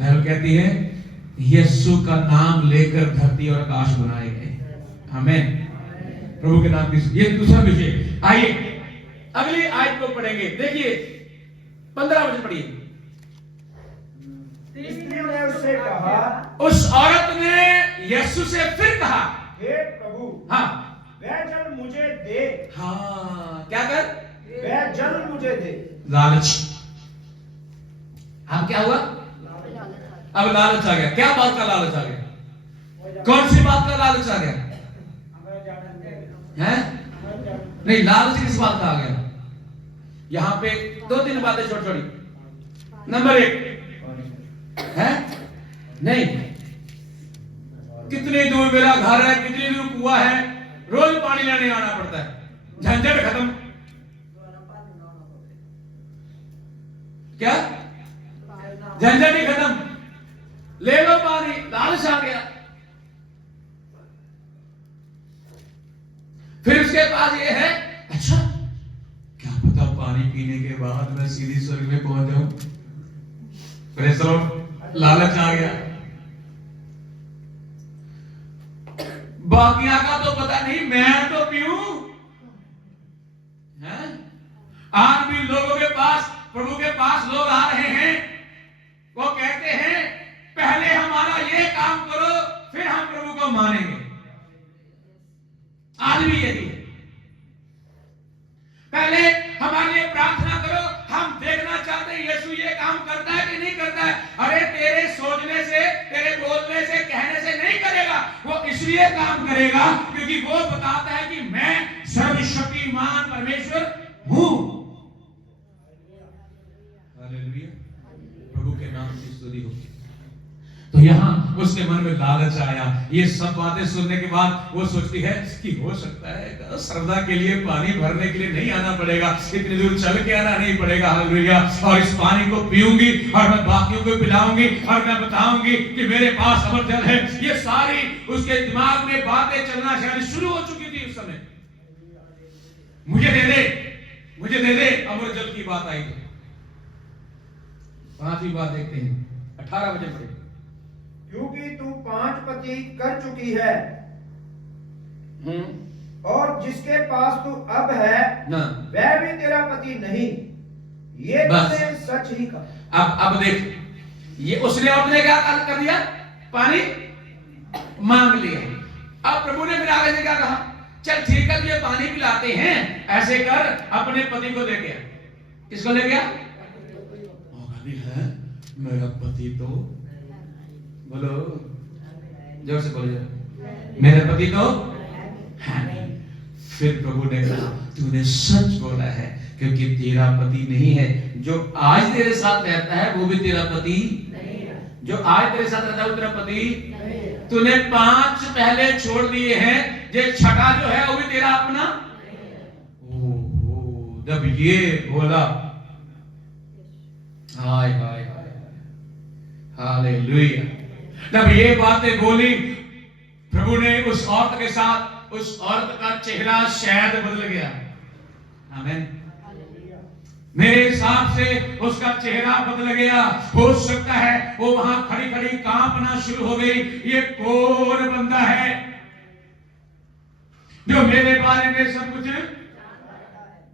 बाइबल कहती है यीशु का नाम लेकर धरती और आकाश बनाए गए। आमीन, प्रभु के नाम की। ये दूसरा विषय। आइए अगली आयत को पढ़ेंगे। देखिए 15 वचन पढ़िए। स्त्री ने उससे कहा, उस औरत ने यीशु से फिर कहा, हे प्रभु, हाँ वह जल मुझे दे। हाँ, क्या कर? वह जल मुझे दे। लालच। अब क्या हुआ? अब लालच आ गया। क्या बात का लालच आ गया? कौन सी बात का लालच आ गया? हैं? नहीं, लालच किस बात का आ गया? यहां पे 2-3 बातें छोटी छोटी। नंबर 1 है नहीं, कितनी दूर मेरा घर है, कितनी दूर कुआं है, रोज पानी लेने आना पड़ता है, झंझट खत्म। क्या? झंझट ही खत्म, ले लो पानी। लालच आ गया। फिर उसके बाद ये है, अच्छा क्या पता पानी पीने के बाद मैं सीधी स्वर्ग में पहुंच जाऊं। Praise the Lord. लालच आ गया। बाकियां का तो पता नहीं, मैं तो पीऊं। आज भी लोगों के पास, प्रभु के पास लोग आ रहे हैं, वो कहते हैं पहले हमारा ये काम करो फिर हम प्रभु को मानेंगे। आज भी यही है, पहले हमारे लिए प्रार्थना करो, हम देखना चाहते हैं यीशु ये काम करता है कि नहीं करता है। अरे तेरे सोचने से, तेरे बोलने से, कहने से नहीं करेगा, वो इसलिए काम करेगा क्योंकि वो बताता है कि मैं सर्वशक्तिमान परमेश्वर हूं। हालेलुया, प्रभु के नाम की स्तुति हो। तो यहां उसके मन में लालच आया। ये सब बातें सुनने के बाद वो सोचती है कि हो सकता है श्रद्धा के लिए पानी भरने के लिए नहीं आना पड़ेगा, इतनी दूर चल के आना नहीं पड़ेगा। हालेलुया। और इस पानी को पीऊंगी और मैं बाकियों को पिलाऊंगी और मैं बताऊंगी कि मेरे पास अमर जल है। ये सारी उसके दिमाग में बातें चलना शायद शुरू हो चुकी थी उस समय। मुझे दे दे, मुझे दे दे, अमर जल की बात आई। 5वीं बात देखते हैं, 18 बजे पढ़े। क्योंकि तू 5 पति कर चुकी है और जिसके पास तू अब है ना, वह भी तेरा पति नहीं, ये तूने सच ही कहा। अब देख, ये उसने अपने क्या कर दिया? पानी मांग लिया। अब प्रभु ने फिर आगे से क्या कहा? चल ठीक है, ये पानी पिलाते हैं, ऐसे कर अपने पति को ले गया। किसको ले गया? है मेरा पति तो, बोलो जोर से बोलो, मेरा पति तो है नहीं। फिर प्रभु ने कहा तूने सच बोला है, क्योंकि तेरा पति नहीं है। जो आज तेरे साथ रहता है वो भी तेरा पति नहीं है। जो आज तेरे साथ रहता है वो तेरा पति नहीं है। तूने 5 पहले छोड़ दिए हैं, ये छठा जो है वो भी तेरा अपना नहीं है। ओहो, जब ये बोला, हाय हाय हाय, हालेलुया, जब ये बातें बोली प्रभु ने उस औरत के साथ, उस औरत का चेहरा शायद बदल गया। आमीन। मेरे हिसाब से उसका चेहरा बदल गया। हो सकता है वो वहां खड़ी खड़ी कांपना शुरू हो गई। ये कौन बंदा है जो मेरे बारे में सब कुछ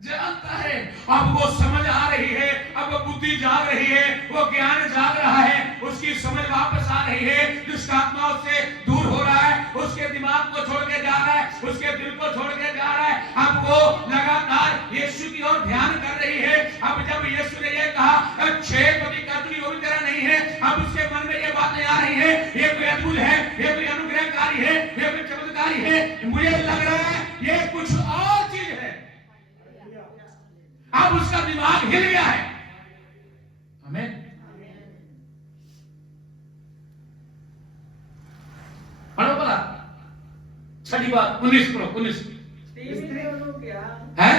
जानता है? अब वो समझ आ रही है, अब वो बुद्धि जाग रही है, वो ज्ञान जाग रहा है, उसकी समझ वापस आ रही है। दुष्ट आत्मा उससे दूर हो रहा है, उसके दिमाग को छोड़ के जा रहा है, उसके दिल को छोड़ के जा रहा है। अब वो लगातार यीशु की ओर ध्यान कर रही है। अब जब यीशु ने ये कहा 6 पति का चुनी वो भी तेरा नहीं है, अब उसके मन में ये बातें आ रही है, ये कोई अद्भुत है, ये कोई अनुग्रहकारी है, ये कोई चमत्कारी है। मुझे लग रहा है ये कुछ और चीज है। अब उसका दिमाग हिल गया है। हमें पढ़ो पढ़ा 6 की बात 19 करो 19 ਤੀਵੀਂ ਨੇ ਉਹਨੂੰ ਕਿਹਾ है।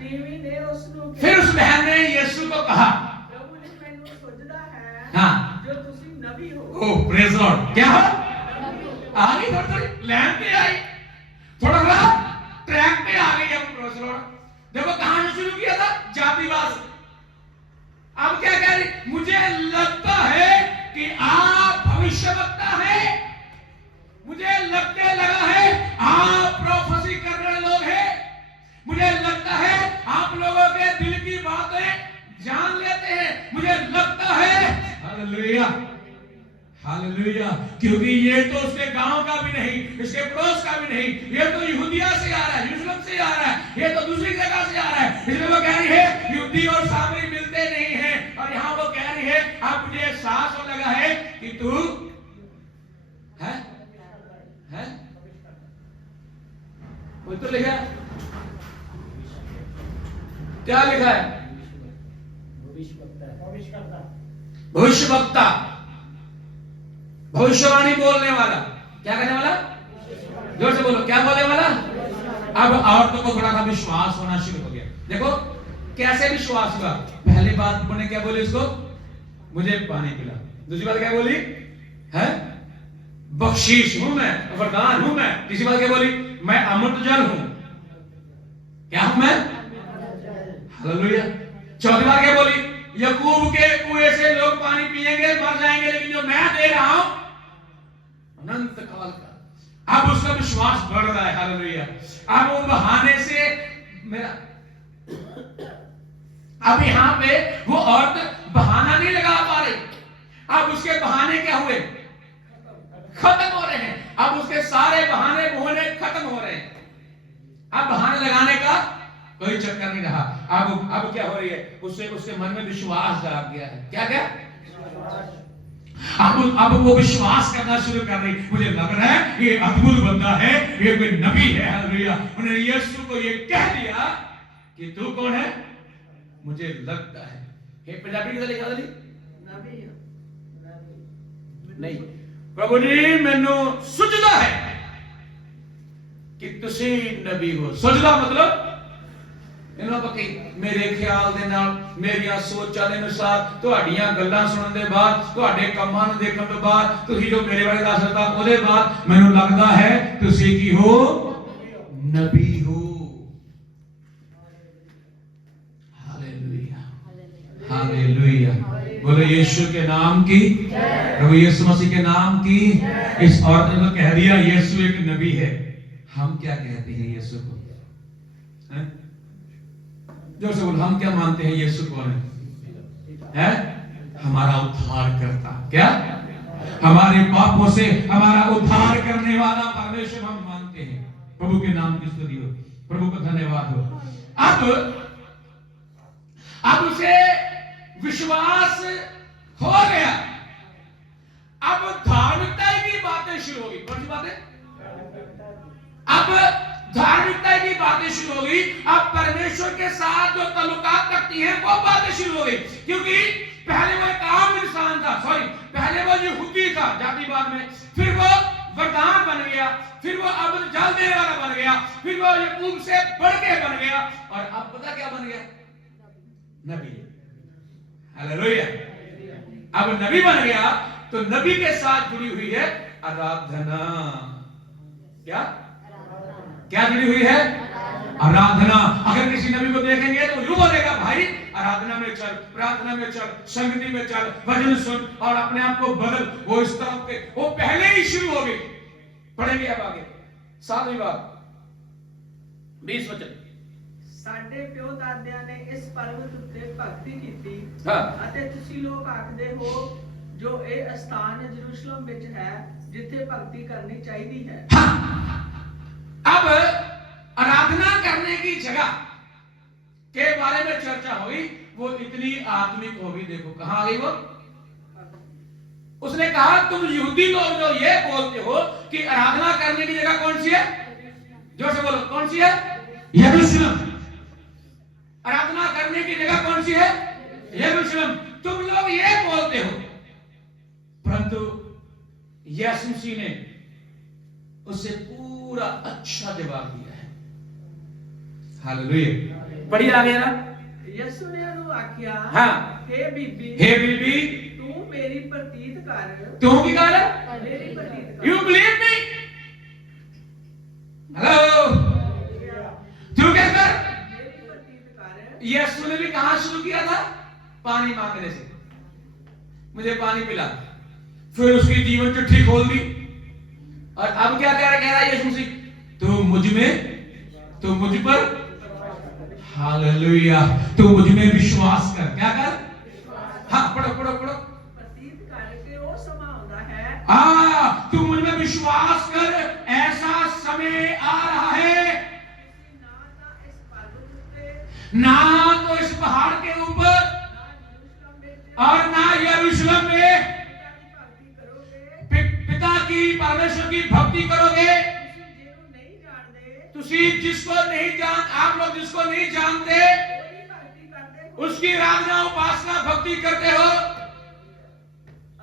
ਤੀਵੀਂ ਨੇ ਉਸ ਨੂੰ फिर उस बहन ने यीशु को कहा, ਪ੍ਰਭੂ ਨੇ ਮੈਨੂੰ ਸੁਝਦਾ ਹੈ हाँ, ਜੋ ਤੁਸੀਂ ਨਬੀ ਹੋ ओ प्रेज लॉर्ड, क्या हो आ गई, थोड़ी थोड़ी लैंड पे आई, थोड़ा थोड़ा ट्रैक पे आ गई। अब प्रेज लॉर्ड देखो कहां से शुरू किया था, जातिवाद। अब क्या कह रही, मुझे लगता है कि आप भविष्यवक्ता है, मुझे लगने लगा है आप प्रोफेसी कर रहे लोग हैं, मुझे लगता है आप लोगों के दिल की बातें जान लेते हैं, मुझे लगता है। हालेलुया हालेलुया, क्योंकि ये तो उसके गांव का भी नहीं, इसके पड़ोस का भी नहीं, ये तो यहूदिया से आ रहा है, यरूशलेम से आ रहा है, ये तो दूसरी जगह से आ रहा है। इसलिए वो कह रही है यहूदी और सामरी मिलते नहीं हैं, और यहाँ वो कह रही है अब मुझे एहसास होने लगा है कि तू है कोई तो लिखा है, क्या लिखा है, भविष्यवक्ता, भविष्यवाणी बोलने वाला, क्या कहने वाला, जोर से बोलो, क्या बोलने वाला। अब औरतों को थोड़ा सा विश्वास होना शुरू हो गया। देखो कैसे विश्वास हुआ, पहली बात उन्होंने क्या बोली उसको, मुझे पानी पिला। दूसरी बात क्या बोली है, बख्शीश हूं मैं, वरदान हूं मैं। तीसरी बात क्या बोली, मैं अमृत जल हूं, क्या हूं मैं, हालेलुया। चौथी बात क्या बोली, याकूब के कुएं से लोग पानी पिएंगे मर जाएंगे, लेकिन जो मैं दे रहा हूं अनंत काल का। अब उसका विश्वास बढ़ रहा है, हालेलुया। अब वो बहाने से मेरा, अब यहां पे वो औरत बहाना नहीं लगा पा रही, अब उसके बहाने क्या हुए, खत्म हो रहे हैं। अब उसके सारे बहाने बोने खत्म हो रहे हैं, अब बहाने लगाने का कोई चक्कर नहीं रहा। अब क्या हो रही है, उसके मन में विश्वास जाग गया है, क्या क्या, अब वो विश्वास करना शुरू कर रही, मुझे लग रहा है ये अद्भुत बंदा है, ये कोई नबी है, हालेलुया। उन्होंने यीशु को ये कह दिया कि तू कौन है, मुझे लगता है। हे पंजाबी किधर लिखा था जी, ਨਬੀ ਹੋ। नहीं, प्रभु जी मैनू सुझदा है कि तुसी नबी हो। सुझदा मतलब ਇਹਨਾਂ ਪੱਕੀ ਮੇਰੇ ਖਿਆਲ ਦੇ ਨਾਲ, ਮੇਰੀਆਂ ਸੋਚਾਂ ਦੇ ਅਨੁਸਾਰ, ਤੁਹਾਡੀਆਂ ਗੱਲਾਂ ਸੁਣਨ ਦੇ ਬਾਅਦ, ਤੁਹਾਡੇ ਕੰਮਾਂ ਨੂੰ ਦੇਖਣ ਤੋਂ ਬਾਅਦ, ਤੁਸੀਂ ਜੋ ਮੇਰੇ ਬਾਰੇ ਦੱਸ ਦਿੱਤਾ ਉਹਦੇ ਬਾਅਦ ਮੈਨੂੰ ਲੱਗਦਾ ਹੈ ਤੁਸੀਂ ਕੀ ਹੋ, ਨਬੀ ਹੋ। हालेलुया हालेलुया, बोलो यीशु के नाम की, प्रभु यीशु मसीह के नाम की। इस औरत ने कह दिया यीशु एक नबी है। हम क्या कहते हैं यीशु को, जोर से बोलो, हम क्या मानते हैं यीशु कौन है, हमारा उद्धार करता, क्या, हमारे पापों से हमारा उद्धार करने वाला परमेश्वर हम मानते हैं। प्रभु के नाम की स्तुति हो, प्रभु का धन्यवाद हो। अब उसे विश्वास हो गया। अब धार्मिकता की बातें शुरू होगी। कौन सी बातें, अब धार्मिकता की बातें शुरू हो गई। अब परमेश्वर के साथ जो ताल्लुकात रखती हैं वो बातें शुरू हो गई, क्योंकि पहले वो एक आम इंसान था, पहले वो यहूदी था जातिवाद में, फिर वो वरदान बन गया, फिर वो अब जल देने वाला बन गया, फिर वो याकूब से बढ़ के बन गया, और अब पता क्या बन गया, नबी। हालेलुया। अब नबी बन गया तो नबी के साथ जुड़ी हुई है आराधना। क्या क्या जुड़ी हुई है, आराधना। अगर किसी नबी को देखेंगे तो यूं बोलेगा, भाई आराधना में चल, प्रार्थना में चल, संगति में चल, भजन सुन और अपने आप को बदल। वो इस तरह के, वो पहले ही शुरू हो गई। पढ़ेंगे अब आगे 7वीं बात 20 वचन। ਸਾਡੇ ਪਿਓ ਦਾਦਿਆਂ ਨੇ ਇਸ ਪਰਬਤ ਉੱਤੇ ਭਗਤੀ ਕੀਤੀ, ਹਾਂ। ਅਤੇ ਤੁਸੀਂ ਲੋਕ ਆਖਦੇ ਹੋ ਜੋ ਇਹ ਸਥਾਨ ਯਰੂਸ਼ਲਮ ਵਿੱਚ ਹੈ ਜਿੱਥੇ ਭਗਤੀ करनी चाहिए है। अब आराधना करने की जगह के बारे में चर्चा हुई, वो इतनी आत्मिक होगी। देखो कहां आ गई वो, उसने कहा तुम यहूदी लोग जो ये बोलते हो कि आराधना करने की जगह कौन सी है, जोर से बोलो, कौन सी है, यरूशलेम। आराधना करने की जगह कौन सी है, यरूशलेम। तुम लोग ये बोलते हो, परंतु यीशु मसीह ने उसे पूरा अच्छा जवाब दिया है। हालेलुया। पढ़िए आगे ना। ਯਿਸੂ ਨੇ ਉਹਨੂੰ ਆਖਿਆ हाँ। हे ਬੀਬੀ हे बीबी, ਤੂੰ ਮੇਰੀ ਪ੍ਰਤੀਤ ਕਰ तू की गल है? ਮੇਰੀ ਪ੍ਰਤੀਤ ਕਰ You believe me? हेलो, तू क्या कर? ਮੇਰੀ ਪ੍ਰਤੀਤ ਕਰ यीशु ने भी कहां शुरू किया था? पानी मांगने से, मुझे पानी पिला। फिर उसकी जीवन चिट्ठी खोल दी और अब क्या कह रहा है यीशु मसीह? तू मुझ में, तू मुझ पर, हालेलुया, तू मुझ में विश्वास कर। क्या कर? हाँ, पढ़ो पढ़ो पढ़ो। ਪ੍ਰਤੀਤ ਕਰਕੇ ਉਹ ਸਮਾਂ ਆਉਂਦਾ ਹੈ हाँ, तू मुझ में विश्वास कर, ऐसा समय आ रहा है ਨਾ ਤਾਂ ਇਸ ਪਰਬਤ ਉੱਤੇ ना तो इस पहाड़ के ऊपर ਨਾ ਯਰੂਸ਼ਲਮ ਵਿੱਚ और ना यरूशलेम में ਪਿਤਾ ਦੀ ਭਗਤੀ ਕਰੋਗੇ पिता की परमेश्वर की भक्ति करोगे। ਤੁਸੀਂ ਜਿਹਨੂੰ ਨਹੀਂ ਜਾਣਦੇ तुसी जिसको नहीं जान, आप लोग जिसको नहीं जानते, ਉਹਦੀ ਭਗਤੀ ਕਰਦੇ ਹੋ उसकी आराधना उपासना भक्ति करते हो।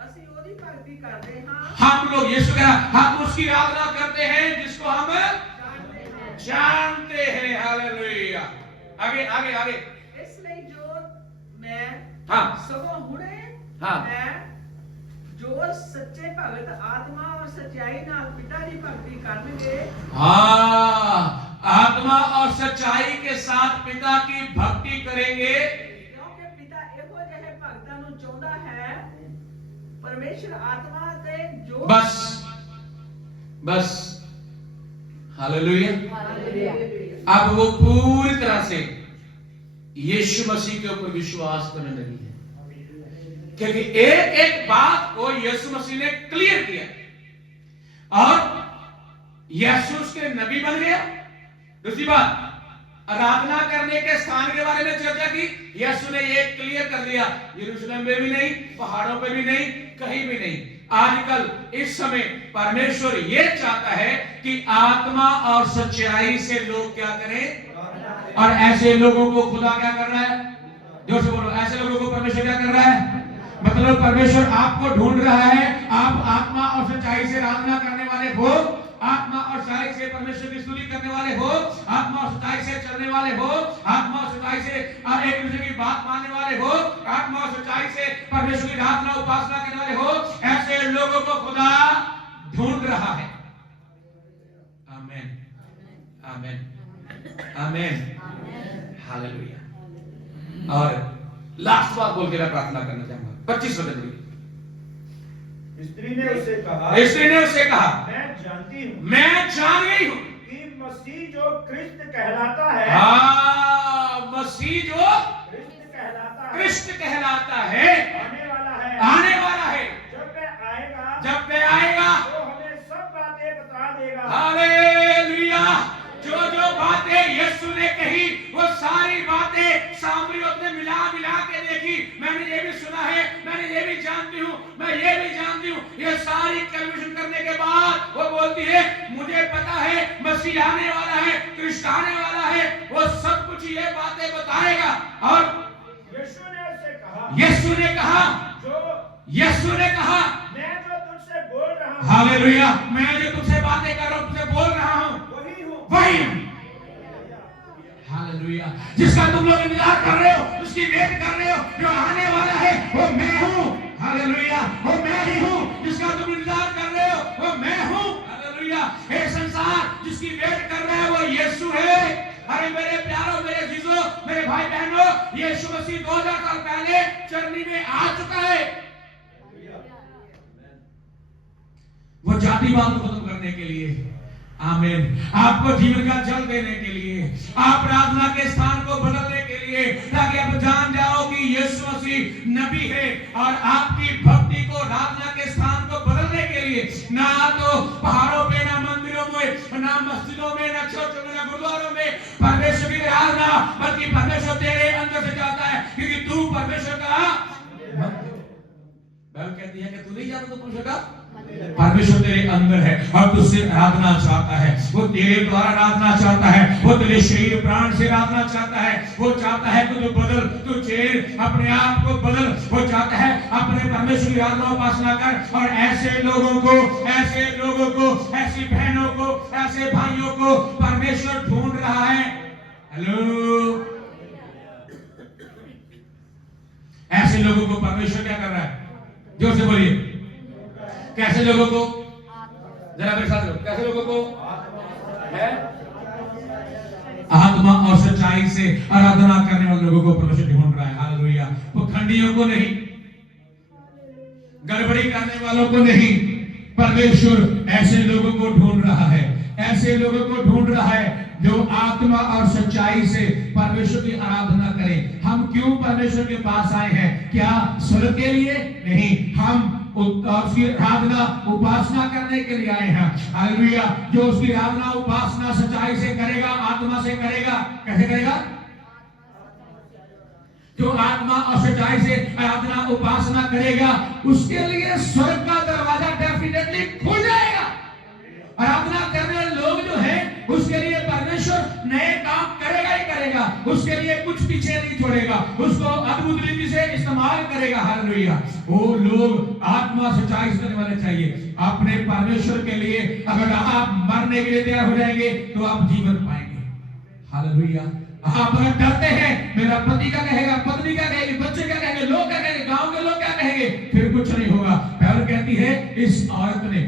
ਅਸੀਂ ਉਹਦੀ ਭਗਤੀ ਕਰਦੇ ਹਾਂ हम लोग यीशु का, हम उसकी आराधना करते हैं जिसको हम ਜਾਣਦੇ ਹਾਂ जानते हैं। हालेलुया। आगे आगे आगे। ਇਸ ਲਈ ਜੋ ਮੈਂ हाँ ਸਗੋਂ ਹੁਣੇ हाँ। ਮੈਂ ਜੋ ਸੱਚੇ ਭਗਤ ਆਤਮਾ ਔਰ ਸਚਾਈ ਨਾਲ ਪਿਤਾ ਦੀ ਭਗਤੀ ਕਰਨਗੇ हाँ, आत्मा और सच्चाई के साथ पिता की भक्ति करेंगे। ਕਿਉਂਕਿ ਪਿਤਾ ਇਹੋ ਜਿਹੇ ਭਗਤਾਂ ਨੂੰ ਚਾਹੁੰਦਾ ਹੈ। ਪਰਮੇਸ਼ਰ ਆਤਮਾ ਤੇ ਜੋ बस बस, हालेलुया। अब वो पूरी तरह से यीशु मसीह के ऊपर विश्वास करने लगी है, क्योंकि एक एक बात को यीशु मसीह ने क्लियर किया और यीशु उसके नबी बन गया। दूसरी बात, आराधना करने के स्थान के बारे में चर्चा की। यीशु ने ये क्लियर कर दिया, यरूशलेम में भी नहीं, पहाड़ों पे भी नहीं, कहीं भी नहीं। आजकल इस समय परमेश्वर ये चाहता है कि आत्मा और सच्चाई से लोग क्या करें, और ऐसे लोगों को खुदा क्या कर रहा है? जोर से बोलो, ऐसे लोगों को परमेश्वर क्या कर रहा है? मतलब परमेश्वर आपको ढूंढ रहा है। आप आत्मा और सच्चाई से आराधना करने वाले हो, आत्मा और सच्चाई से परमेश्वर की स्तुति करने वाले हो, आत्मा और सच्चाई से चलने वाले हो, आत्मा और सच्चाई से एक दूसरे की बात मानने वाले हो, आत्मा और सच्चाई से परमेश्वर की आराधना उपासना करने वाले हो। ऐसे लोगों को खुदा ढूंढ रहा है। आमीन आमीन आमीन, हालेलुया। और लास्ट बात बोल के मैं प्रार्थना करना चाहूंगा। 25 वचन पढ़िए। स्त्री ने उससे कहा स्त्री ने उससे कहा, मैं जानती हूँ मैं जान गई हूं कि मसीह जो क्रिस्त कहलाता है मसीह जो कृष्ण कहलाता है आने वाला है आने वाला है। जब वह आएगा तो हमें सब बातें बता देगा। हालेलुया। जो जो बातें यीशु ने कही वो सारी बातें सामरियों ने मिला मिला के देखी। मैंने ये भी सुना है, मैंने ये भी जानती हूँ, मैं ये भी जानती हूँ। ये सारी कैलकुलेशन करने के बाद वो बोलती है, मुझे पता है मसीह आने वाला है, कृष्ण आने वाला है, वो सब कुछ ये बातें बताएगा। और यीशु ने उससे कहा यीशु ने कहा मैं जो तुझसे बोल रहा हूँ हालेलुया, मैं जो तुझसे बातें कर रहा हूँ, तुझसे बोल रहा हूँ, वही हूँ। हालेलुया। जिसका तुम लोग इंतजार कर रहे हो, उसकी वेट कर रहे हो, जो आने वाला है वो मैं हूँ। हालेलुया। वो मैं ही हूँ। जिसका तुम इंतजार कर रहे हो वो मैं हूँ। हालेलुया। ये संसार जिसकी वेट कर रहा है वो यीशु है। अरे मेरे प्यारों, मेरे अजीजों, मेरे भाई बहनों, यीशु मसीह 2000 साल पहले चरनी में आ चुका है। वो जातिवाद को खत्म करने के लिए, आमीन, आपको जीवन का जल देने के लिए, आप प्रार्थना के स्थान को बदलने के लिए, ताकि आप जान जाओ कि यीशु मसीह नबी है। और आपकी भक्ति को, प्रार्थना के स्थान को बदलने के लिए ना तो पहाड़ों पे, ना मंदिरों में, ना मस्जिदों में, ना चर्चों में, ना गुरुद्वारों में परमेश्वर की आराधना, बल्कि परमेश्वर तेरे अंदर से चाहता है, क्योंकि तू परमेश्वर का बाइबल कहती है कि तू नहीं जानता तो परमेश्वर का परमेश्वर तेरे अंदर है और तुझसे आराधना चाहता है। वो तेरे द्वारा आराधना चाहता है, वो तेरे शरीर प्राण से आराधना चाहता है। वो चाहता है कि तू बदल, तू चेंज, अपने आप को बदल। वो चाहता है अपने परमेश्वर की आराधना उपासना कर। और ऐसे लोगों को, ऐसी बहनों को, ऐसे भाइयों को परमेश्वर ढूंढ रहा है। हेलो, ऐसे लोगों को परमेश्वर क्या कर रहा है? जोर से बोलिए, कैसे लोगों को? जरा मेरे साथ बोलो, कैसे लोगों को है? आत्मा और सच्चाई से आराधना करने वाले लोगों को परमेश्वर ढूंढ रहा है। हालेलुया। पखंडियों को नहीं, गड़बड़ी करने वालों को नहीं, परमेश्वर ऐसे लोगों को ढूंढ रहा है। ऐसे लोगों को ढूंढ रहा है जो आत्मा और सच्चाई से परमेश्वर की आराधना करें। हम क्यों परमेश्वर के पास आए हैं? क्या स्वर्ग के लिए? नहीं, हम उसकी आराधना उपासना करने के लिए आए हैं। हालेलुया। जो उसकी आराधना उपासना सच्चाई से करेगा, आत्मा से करेगा। कैसे करेगा? जो आत्मा और सच्चाई से आराधना उपासना करेगा, उसके लिए स्वर्ग का दरवाजा डेफिनेटली खुल जाएगा। आराधना करने वाले लोग जो हैं, उसके लिए परमेश्वर नए काम करेगा ही करेगा। उसके लिए कुछ पीछे नहीं छोड़ेगा, उसको अद्भुत रीति से इस्तेमाल करेगा। हालेलुया। वो लोग आत्मा सच्चाई से करने वाले चाहिए। अपने परमेश्वर के लिए अगर आप मरने के लिए तैयार हो जाएंगे तो आप जीवन पाएंगे। हालेलुया। आप अगर डरते हैं, मेरा पति क्या कहेगा, पत्नी क्या कहेगी, बच्चे क्या कहेंगे, लोग क्या कहेंगे, गांव के लोग क्या कहेंगे, फिर कुछ नहीं होगा। बाइबल कहती है इस औरत ने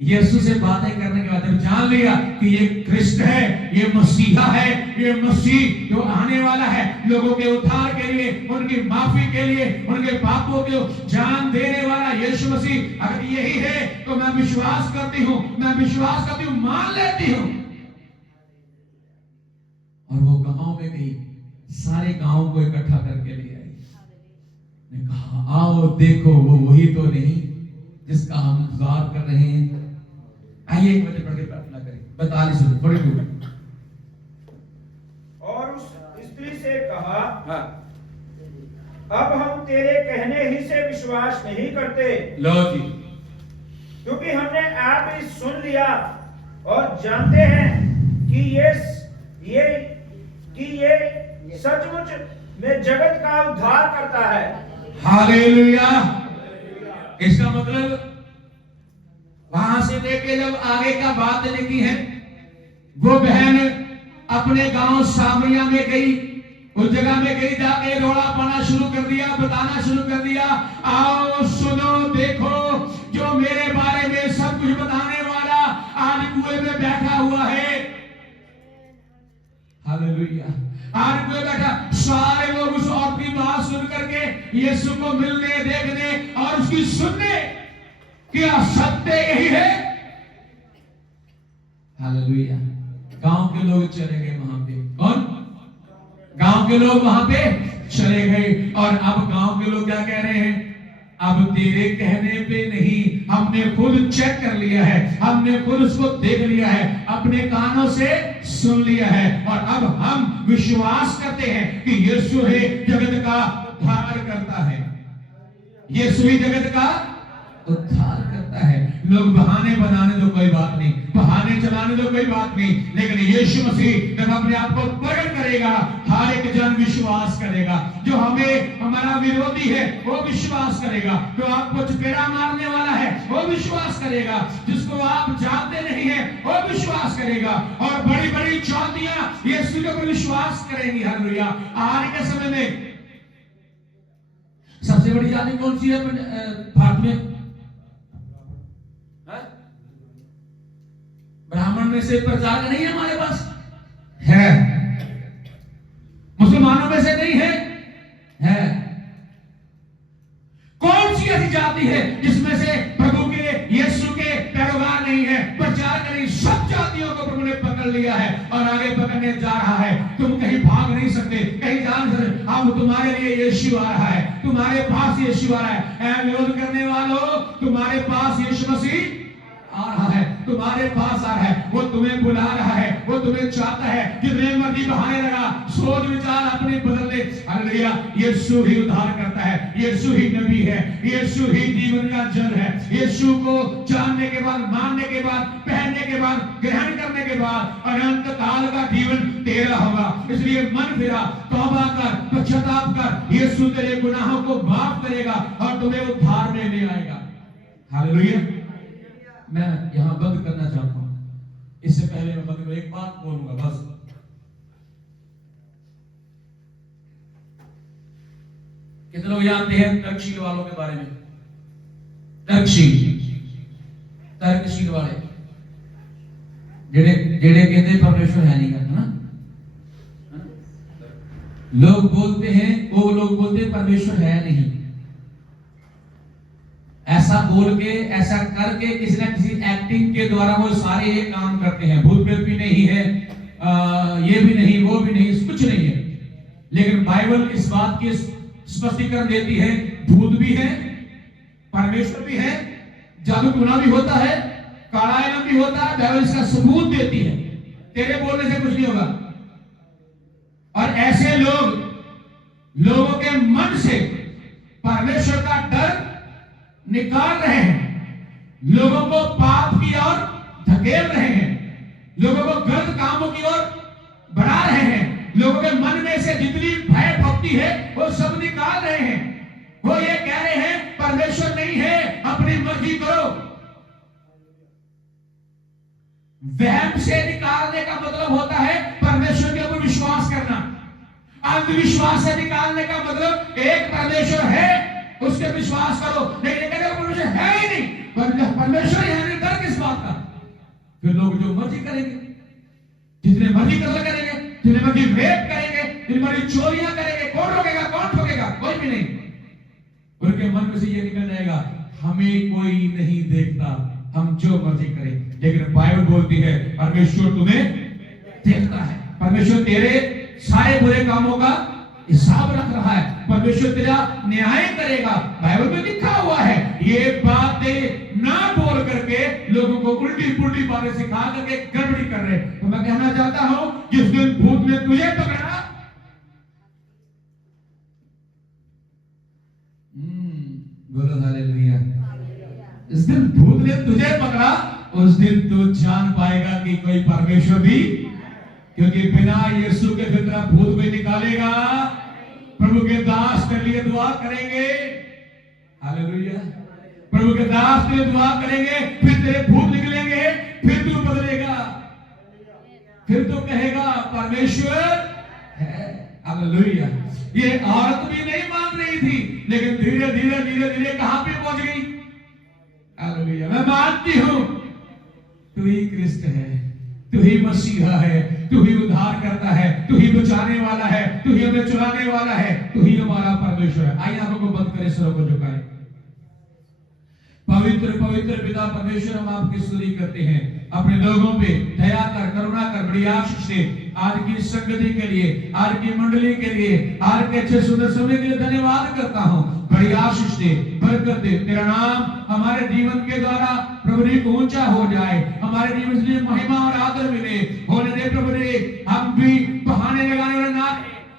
यीशु से बातें करने के बाद जब जान लिया कि ये क्रिस्ट है, ये मसीहा है, ये मसीह जो आने वाला है लोगों के उद्धार के लिए, उनकी माफी के लिए, उनके पापों को जान देने वाला यीशु मसीह अगर यही है तो मैं विश्वास करती हूँ, मान लेती हूँ। और वो गांव में गई, सारे गांव को इकट्ठा करके ले आई। ने कहा आओ देखो, वो वही तो नहीं जिसका हम इंतजार कर रहे हैं। आइए एक वचन पढ़ के प्रार्थना करें। 42 थोड़ी दूर। और उस स्त्री से कहा, हाँ। अब हम तेरे कहने ही से विश्वास नहीं करते, लो जी, क्योंकि हमने आप ही सुन लिया और जानते हैं कि ये सचमुच में जगत का उद्धार करता है। हालेलुया। इसका मतलब वहां से लेके जब आगे का बात लिखी है, वो बहन अपने गांव सामरिया में गई, उस जगह में गई, जाके रोड़ा पाना शुरू कर दिया, बताना शुरू कर दिया, आओ सुनो देखो, जो मेरे बारे में सब कुछ बताने वाला आज कुएं में बैठा हुआ है। हालेलुया। आज कुएं बैठा। सारे लोग उस औरत की बात सुन करके यीशु को मिलने, देखने और उसकी सुनने, क्या सत्य यही है? हालेलुया। गांव के लोग चले गए वहां पे। कौन? गांव के लोग वहां पे चले गए। और अब गांव के लोग क्या कह रहे हैं? अब तेरे कहने पे नहीं, हमने खुद चेक कर लिया है, हमने खुद उसको देख लिया है, अपने कानों से सुन लिया है, और अब हम विश्वास करते हैं कि यीशु ही जगत का उद्धार करता है। यीशु ही जगत का उद्धार करता है। लोग बहाने बनाने तो कोई बात नहीं, बहाने चलाने तो कोई बात नहीं, लेकिन यीशु मसीह जब अपने आप को प्रकट करेगा, हर एक जन विश्वास करेगा। जो हमारा विरोधी है वो विश्वास करेगा, जो आपको चपेड़ा मारने वाला है वो विश्वास करेगा, जिसको आप जानते नहीं है वो विश्वास करेगा, और बड़ी बड़ी चौंतियां यीशु के ऊपर विश्वास करेंगी। हालेलुया। आने के समय में सबसे बड़ी जाति कौन सी है भारत में? ब्राह्मण में से प्रचारक नहीं है हमारे पास, है। मुसलमानों में से नहीं है, है। कौन सी ऐसी जाति है जिसमें से प्रभु के, यीशु के पैरोकार नहीं है, प्रचारक नहीं? सब जातियों को प्रभु ने पकड़ लिया है और आगे पकड़ने जा रहा है। तुम कहीं भाग नहीं सकते, कहीं जा नहीं सकते। अब तुम्हारे लिए यीशु आ रहा है, तुम्हारे पास यीशु आ रहा है। ऐ विरोध करने वालों, तुम्हारे पास यीशु मसीह आ रहा है, तुम्हारे पास आ रहा है। वो तुम्हें बुला रहा है, वो तुम्हें चाहता है। जितने मर्जी बहाने लगा, सोच विचार अपने बदल ले, हालेलुया, यीशु ही उद्धार करता है, यीशु ही नबी है, यीशु ही जीवन का जल है। यीशु को जानने के बाद, मानने के बाद, पहनने के बाद, ग्रहण करने के बाद अनंत काल का जीवन तेरा होगा। इसलिए मन फिरा, तौबा कर, पश्चाताप कर, यीशु तेरे गुनाहों को माफ करेगा और तुम्हें उद्धार में ले आएगा। हालेलुया। मैं यहां बंद करना चाहता हूं। इससे पहले मैं बंद एक बात बोलूंगा बस। कितने लोग जानते हैं तर्कशील वालों के बारे में? तर्कशील वाले जेड़े कहते परमेश्वर है नहीं, है ना? लोग बोलते हैं, वो लोग बोलते हैं परमेश्वर है नहीं। ऐसा बोल के, ऐसा करके, किसी ना किसी एक्टिंग के द्वारा वो सारे ये काम करते हैं। भूत प्रेत भी नहीं है, ये भी नहीं, वो भी नहीं, कुछ नहीं है। लेकिन बाइबल इस बात की स्पष्टीकरण देती है, भूत भी है, परमेश्वर भी है, जादू टूना भी होता है, कालायन भी होता है। बाइबल इसका सबूत देती है, तेरे बोलने से कुछ नहीं होगा। और ऐसे लोगों के मन से परमेश्वर का डर निकाल रहे हैं, लोगों को पाप की ओर धकेल रहे हैं, लोगों को गलत कामों की ओर बढ़ा रहे हैं, लोगों के मन में से जितनी भय भक्ति है वो सब निकाल रहे हैं। वो ये कह रहे हैं परमेश्वर नहीं है, अपनी मर्जी करो। वहम से निकालने का मतलब होता है परमेश्वर के ऊपर विश्वास करना। अंधविश्वास से निकालने का मतलब एक परमेश्वर है, उसके विश्वास करो। लेकिन परमेश्वर है ही नहीं, परमेश्वर है नहीं, डर किस बात का? फिर लोग जो मर्जी करेंगे, जितने मर्जी कत्ल करेंगे, जितने मर्जी रेप करेंगे, जितनी मर्जी चोरियां करेंगे, कौन रोकेगा? कौन ठोकेगा? कोई भी नहीं। उनके मन में से ये निकल जाएगा, हमें कोई नहीं देखता, हम जो मर्जी करें। लेकिन बाइबल बोलती है परमेश्वर तुम्हें देखता है, परमेश्वर तेरे सारे बुरे कामों का हिसाब रख रहा है, परमेश्वर तेरा न्याय करेगा। बाइबल में लिखा हुआ है। ये बातें ना बोल करके लोगों को उल्टी पुल्टी बातें सिखा करके गड़बड़ी कर रहे। तो मैं कहना चाहता हूं, जिस दिन भूत ने तुझे पकड़ा, बोलो हालेलुया। इस दिन भूत ने तुझे पकड़ा, उस दिन तू जान पाएगा कि कोई परमेश्वर भी, क्योंकि बिना यीशु के फिर तेरा भूत कोई निकालेगा। प्रभु के दास के लिए दुआ करेंगे, हालेलुया। प्रभु के दास के लिए दुआ करेंगे, फिर तेरे भूत निकलेंगे, फिर तू बदलेगा, फिर तू कहेगा परमेश्वर है, हालेलुया। ये औरत भी नहीं मान रही थी, लेकिन धीरे धीरे कहां पे पहुंच गई? हालेलुया। मैं मानती हूं तू ही क्रिस्त है, तू ही मसीहा है, तू ही उद्धार करता है, तू ही बचाने वाला है, तू ही हमें चुराने वाला है, तू ही हमारा परमेश्वर है। आइए आंखों को बंद करें, सरों को झुकाएं। पवित्र पवित्र पिता परमेश्वर, हम आपकी स्तुति करते हैं अपने लोगों पे दया कर, करुणा कर, बड़ी आशीष दे। आज की संगति के लिए, आज की मंडली के लिए, आज के अच्छे सुंदर समय के लिए धन्यवाद करता हूं। बड़ी आशीष दे, बरकत दे। तेरा नाम हमारे जीवन के द्वारा प्रभु ने ऊंचा हो जाए, हमारे जीवन से महिमा और आदर मिले। होने दे प्रभु ने, हम भी बहाने लगाने वाले ना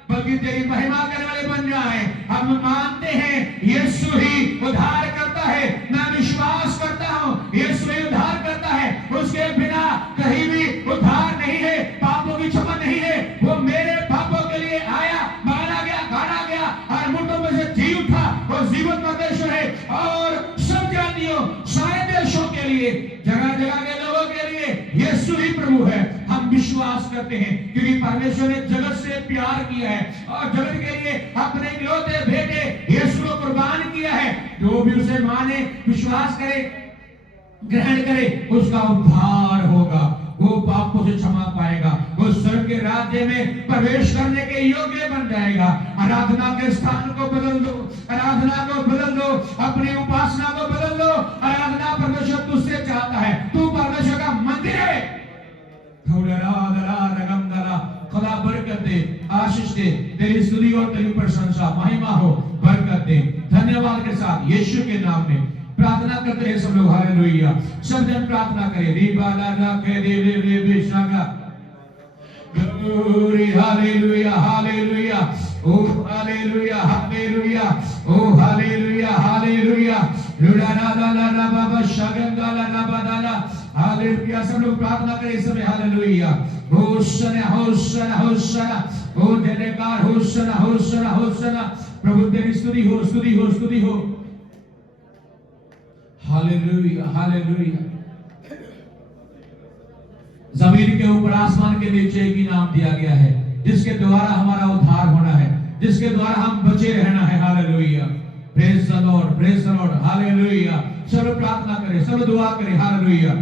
बल्कि तेरी महिमा करने वाले बन जाए। हम मानते हैं यीशु ही उद्धार करता है, मैं विश्वास करता हूं यीशु ही उद्धार करता है, उसके बिना कहीं भी उद्धार नहीं है, पापों की क्षमा नहीं है। वो मेरे पापों के लिए आया, मारा गया, गाड़ा गया और मुर्दों में से जी उठा। वो जीवन परमेश्वर है और सब जातियों, सारे देशों के लिए, जगह जगह के लोगों के लिए यीशु ही प्रभु है। हम विश्वास करते हैं क्योंकि परमेश्वर ने जगत से प्यार किया है और जगत के लिए अपने इकलौते बेटे यीशु को कुर्बान किया है। जो भी उसे माने, विश्वास करे, ग्रहण करे, उसका उद्धार होगा, वो पापों से क्षमा पाएगा, वो स्वर्ग के राज्य में प्रवेश करने के योग्य बन जाएगा। आराधना के स्थान को बदल दो, आराधना को बदल दो, अपनी उपासना को बदल दो। आराधना परमेश्वर तुझसे चाहता है, तू परमेश्वर का मंदिर है। खुदा बरकत दे, आशीष दे, तेरी स्तुति और तेरी प्रशंसा, महिमा हो, बरकत दे। धन्यवाद के साथ यीशु के नाम में प्रार्थना करते हैं सब लोग, हालेलुया। सब जन प्रार्थना करें। Hallelujah, hallelujah. Oh hallelujah, hallelujah. Oh hallelujah, hallelujah. Ludanadala baba shagandala rabadala. Hallelujah. सब लोग प्रार्थना करें इस समय hallelujah. Hoshana Hoshana Hoshana. Oh जयकार होशना होशना होशना. प्रभु तेरी स्तुति हो स्तुति हो स्तुति हो. Hallelujah, hallelujah. जमीन के ऊपर आसमान के नीचे एक ही नाम दिया गया है जिसके द्वारा हमारा उद्धार होना है, जिसके द्वारा हम बचे रहना है। Hallelujah, praise the Lord, praise the Lord, hallelujah. सब प्रार्थना करें, सब दुआ करें, हालेलुया।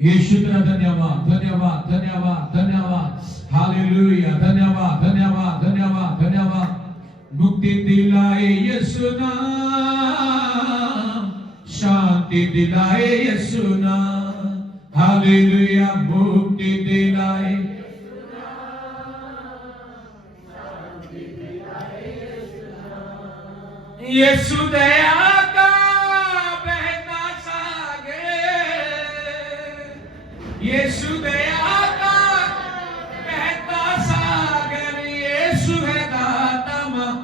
यीशु तेरा धन्यवाद, धन्यवाद, धन्यवाद, धन्यवाद, हालेलुया, धन्यवाद, धन्यवाद, धन्यवाद, धन्यवाद। मुक्ति दिलाए यीशु नाम, शांति दिलाए यीशु नाम, हालेलुया। मुक्ति दिलाए यीशु दया का बहता सागर, यीशु दया का बहता सागर, यीशु है दाता महान,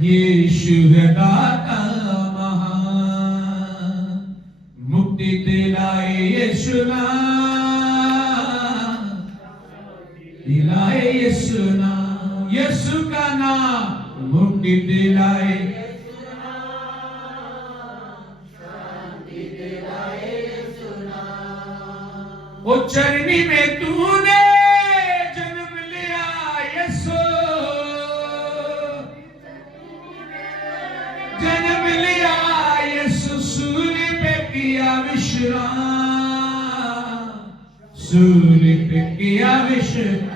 यीशु है दाता महान। मुक्ति दिलाए यीशु नाम, दिलाए यीशु नाम, यीशु का नाम मुक्ति दिलाए, शांति दिलाए यीशु नाम। ओ चरनी में तूने जन्म लिया यीशु, जन्म लिया यीशु, सूली पे किया विश्राम, सूली पे किया विश्राम।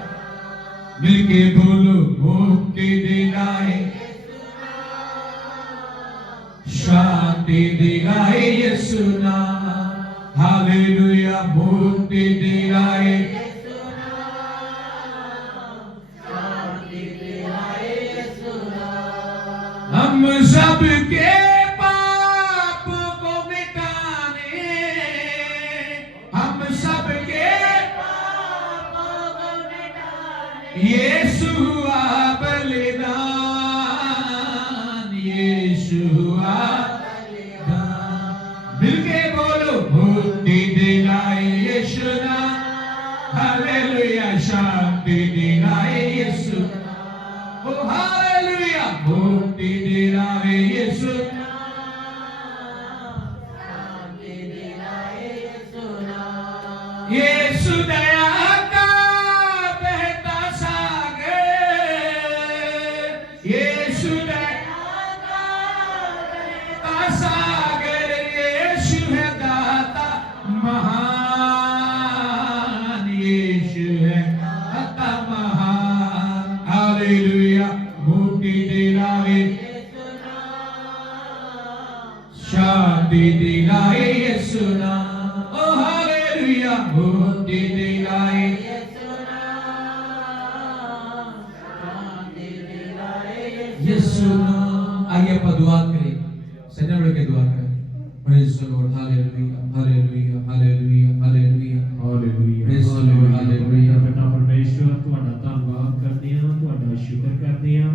मिलके बोलो मुक्ति दिलाए, शांति दिलाए यीशु नाम, हालेलुया। मुक्ति दिलाए, शांति दिलाए यीशु नाम। हम सबके पापों को मिटाने, हम सबके यीशु हुआ बलिदान, यीशु हुआ बलिदान। मिलके बोलो मुक्ति दिलाए यीशु नाम, हालेलुया। शांति दिलाए यीशु, ओ हालेलुया। मुक्ति दिलाए यीशु नाम, शांति दिलाए यीशु नाम। यीशु दया महान, यीशु है दाता महान, हालेलुया। मुक्ति दिलाए, शांति दिलाए यीशु नाम, ओ हालेलुया। मुक्ति दिलाए, शांति दिलाए यीशु नाम। आइए आप दुआ करें, सजन के दुआ करें। Praise the Lord, hallelujah, hallelujah, hallelujah, hallelujah, hallelujah, praise the Lord, hallelujah। पिता परमेश्वर ਤੁਹਾਡਾ ਧੰਨਵਾਦ ਕਰਦੇ ਹਾਂ, ਤੁਹਾਡਾ ਸ਼ੁਕਰ ਕਰਦੇ ਹਾਂ।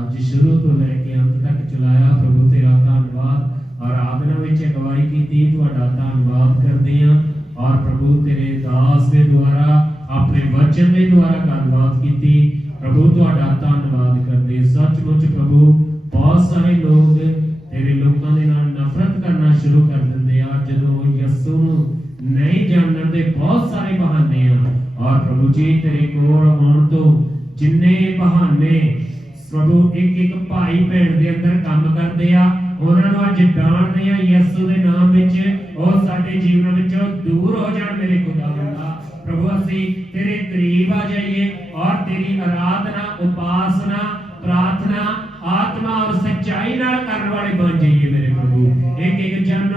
ਅੱਜ ਸ਼ੁਰੂ ਤੋਂ ਲੈ ਕੇ ਅੰਤ ਤੱਕ ਚਲਾਇਆ ਪ੍ਰਭੂ ਤੇਰਾ ਧੰਨਵਾਦ। ਆਰਾਧਨਾ ਵਿੱਚ ਅਗਵਾਈ ਕੀਤੀ, ਤੁਹਾਡਾ ਧੰਨਵਾਦ ਕਰਦੇ ਹਾਂ। ਔਰ ਪ੍ਰਭੂ ਤੇਰੇ ਦਾਸ ਦੇ ਦੁਆਰਾ ਆਪਣੇ ਵਚਨ ਦੇ ਦੁਆਰਾ ਗੱਲਬਾਤ ਕੀਤੀ, ਪ੍ਰਭੂ ਤੁਹਾਡਾ ਧੰਨਵਾਦ ਕਰਦੇ। ਸੱਚਮੁੱਚ ਪ੍ਰਭੂ ਬਹੁਤ ਸਾਰੇ ਲੋਕ ਤੇਰੇ ਲੋਕਾਂ ਦੇ ਨਾਲ ਨਫ਼ਰਤ ਕਰਨਾ ਸ਼ੁਰੂ ਕਰ ਦਿੰਦੇ ਆ ਜਦੋਂ ਯਿਸੂ ਨੂੰ ਨਹੀਂ ਜਾਣਨ ਦੇ ਬਹੁਤ ਸਾਰੇ ਬਹਾਨੇ ਆ। ਔਰ ਪ੍ਰਭੂ ਜੀ ਤੇਰੇ ਕੋਲ ਆਉਣ ਤੋਂ ਜਿੰਨੇ ਬਹਾਨੇ ਪ੍ਰਭੂ ਇੱਕ ਭਾਈ ਭੈਣ ਦੇ ਅੰਦਰ ਕੰਮ ਕਰਦੇ ਆ, ਉਹਨਾਂ ਨੂੰ ਅੱਜ ਡਾਂਟਦੇ ਆ ਯਿਸੂ ਦੇ ਨਾਮ ਵਿੱਚ, ਉਹ ਸਾਡੇ ਜੀਵਨ ਵਿੱਚੋਂ ਦੂਰ ਹੋ ਜਾਣ ਮੇਰੇ ਖੁਦਾਵੰਦਾ। ਪ੍ਰਭੂ ਅਸੀਂ ਤੇਰੇ ਕਰੀਬ ਆ ਜਾਈਏ ਔਰ ਤੇਰੀ ਆਰਾਧਨਾ, ਉਪਾਸਨਾ, प्रार्थना आत्मा और सच्चाई नाल करने वाले बन जाइए मेरे प्रभु। एक एक जन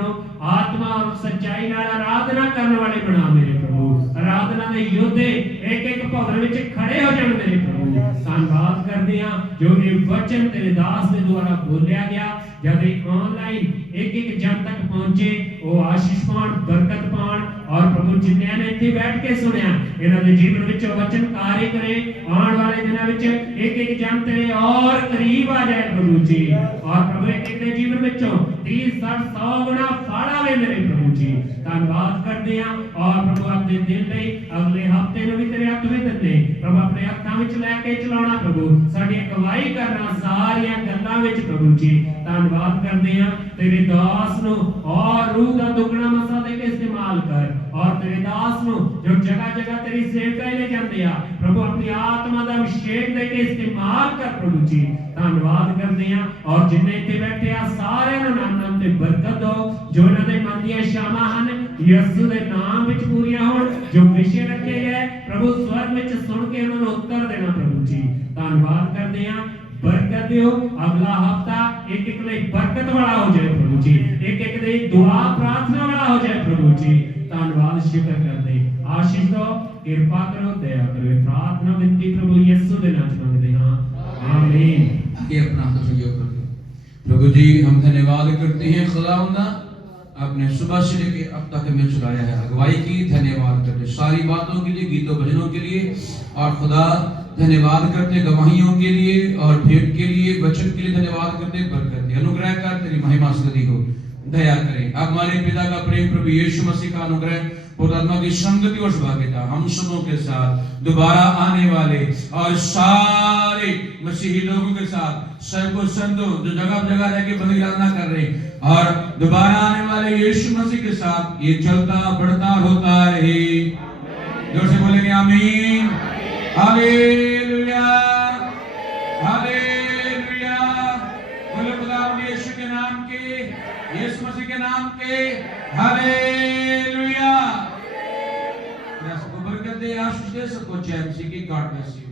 आत्मा और सच्चाई नाल आराधना करने वाले बना मेरे प्रभु। आराधना दे योद्धे एक एक भवन विच खड़े हो जाण मेरे प्रभु। धन्यवाद करदे हां जो ये वचन तेरे दास दे द्वारा बोलिया गया, जब ऑनलाइन एक एक जन तक पहुंचे ਉਹ ਆਸ਼ੀਸ਼ ਪਾਣ, ਬਰਕਤ ਪਾਣ ਔਰ ਪ੍ਰਭੂ ਜਿਨ੍ਹਾਂ ਨੇ ਇੱਥੇ ਬੈਠ ਕੇ ਸੁਣਿਆ ਇਹਨਾਂ ਦੇ ਜੀਵਨ ਵਿੱਚ ਵਚਨ ਕਾਰਜ ਕਰੇ। ਆਉਣ ਵਾਲੇ ਦਿਨਾਂ ਵਿੱਚ ਇੱਕ ਇੱਕ ਜਨ ਤੇਰੇ ਔਰ ਕਰੀਬ ਆ ਜਾਏ ਪ੍ਰਭੂ ਜੀ। ਔਰ ਪ੍ਰਭੂ ਇੱਕ ਇੱਕ ਦੇ ਜੀਵਨ ਵਿੱਚੋਂ 30, 60, 100 ਗੁਣਾ ਫਲ ਆਵੇ ਮੇਰੇ ਪ੍ਰਭੂ ਜੀ। ਧੰਨਵਾਦ ਕਰਦੇ ਹਾਂ ਔਰ ਪ੍ਰਭੂ ਆਪਣੇ ਦਿਨ ਲਈ ਅਗਲੇ ਹਫਤੇ ਨੂੰ ਵੀ ਤੇਰੇ ਹੱਥ ਵਿੱਚ ਦਿੰਦੇ ਪ੍ਰਭੂ, ਆਪਣੇ ਹੱਥਾਂ ਵਿੱਚ ਲੈ ਕੇ ਚਲਾਉਣਾ ਪ੍ਰਭੂ, ਸਾਡੀ ਅਗਵਾਈ ਕਰਨਾ ਸਾਰੀਆਂ ਗੱਲਾਂ ਵਿੱਚ ਪ੍ਰਭੂ ਜੀ। ਧੰਨਵਾਦ ਕਰਦੇ ਹਾਂ ਤੇਰੇ ਦਾਸ ਨੂੰ ਔਰ रूह का दुगना मसा दे के इस्तेमाल कर और तेरे दास नु जो जगह जगह तेरी सेवकाई ले जाते आ प्रभु अपनी आत्मा का अभिषेक दे के इस्तेमाल कर प्रभु जी। धन्यवाद करते हैं और जिन्ने इत्थे बैठे आ सारे नु नाम ते बरकत दो, जो इन्हां दे मन दी इच्छावां हन यीशु दे नाम विच पूरीआं होण, जो विषय रखे गए प्रभु स्वर्ग विच सुन के उन्हां नु उत्तर देना प्रभु जी। धन्यवाद करते हैं, बरकत दियो। अगला हफ्ता एक एक लिए बरकत वाला हो जाए प्रभु जी, एक एक लिए दुआ प्रार्थना वाला हो जाए प्रभु जी। धन्यवाद शुक्र करते, आशीष दो, कृपा करो, दया करो। प्रार्थना विनती प्रभु यीशु के नाम से मांगते हैं, आमीन। ये अपना हाथ सहयोग कर दो प्रभु जी। हम धन्यवाद करते हैं खुदावंदा, आपने सुबह से लेके अब तक हमें चलाया है, अगुवाई की। धन्यवाद करते सारी बातों के लिए, गीतों भजनों के लिए, और खुदा धन्यवाद करते गवाहियों के लिए और भेंट के लिए, वचन के लिए धन्यवाद करते। बरकत दे, अनुग्रह कर, तेरी महिमा स्तुति हो, दया करें। अब हमारे पिता का प्रेम प्रभु यीशु मसीह का अनुग्रह, पवित्र की संगति और सौभाग्यता हम सबों के साथ, दोबारा आने वाले और सारे मसीही लोगों के साथ, सबको संतों जो जगह जगह रह के बंदी आराधना कर रहे हैं और दोबारा आने वाले यीशु मसीह के साथ ये चलता बढ़ता होता रहे। जोर से बोलेंगे आमीन, हालेलुया, हालेलुया। बोलो खुदा यीशु के नाम के, यीशु मसीह के नाम के, हालेलुया। सबको बरकत दे, आशीष दे, सबको चैन सी की। God bless you.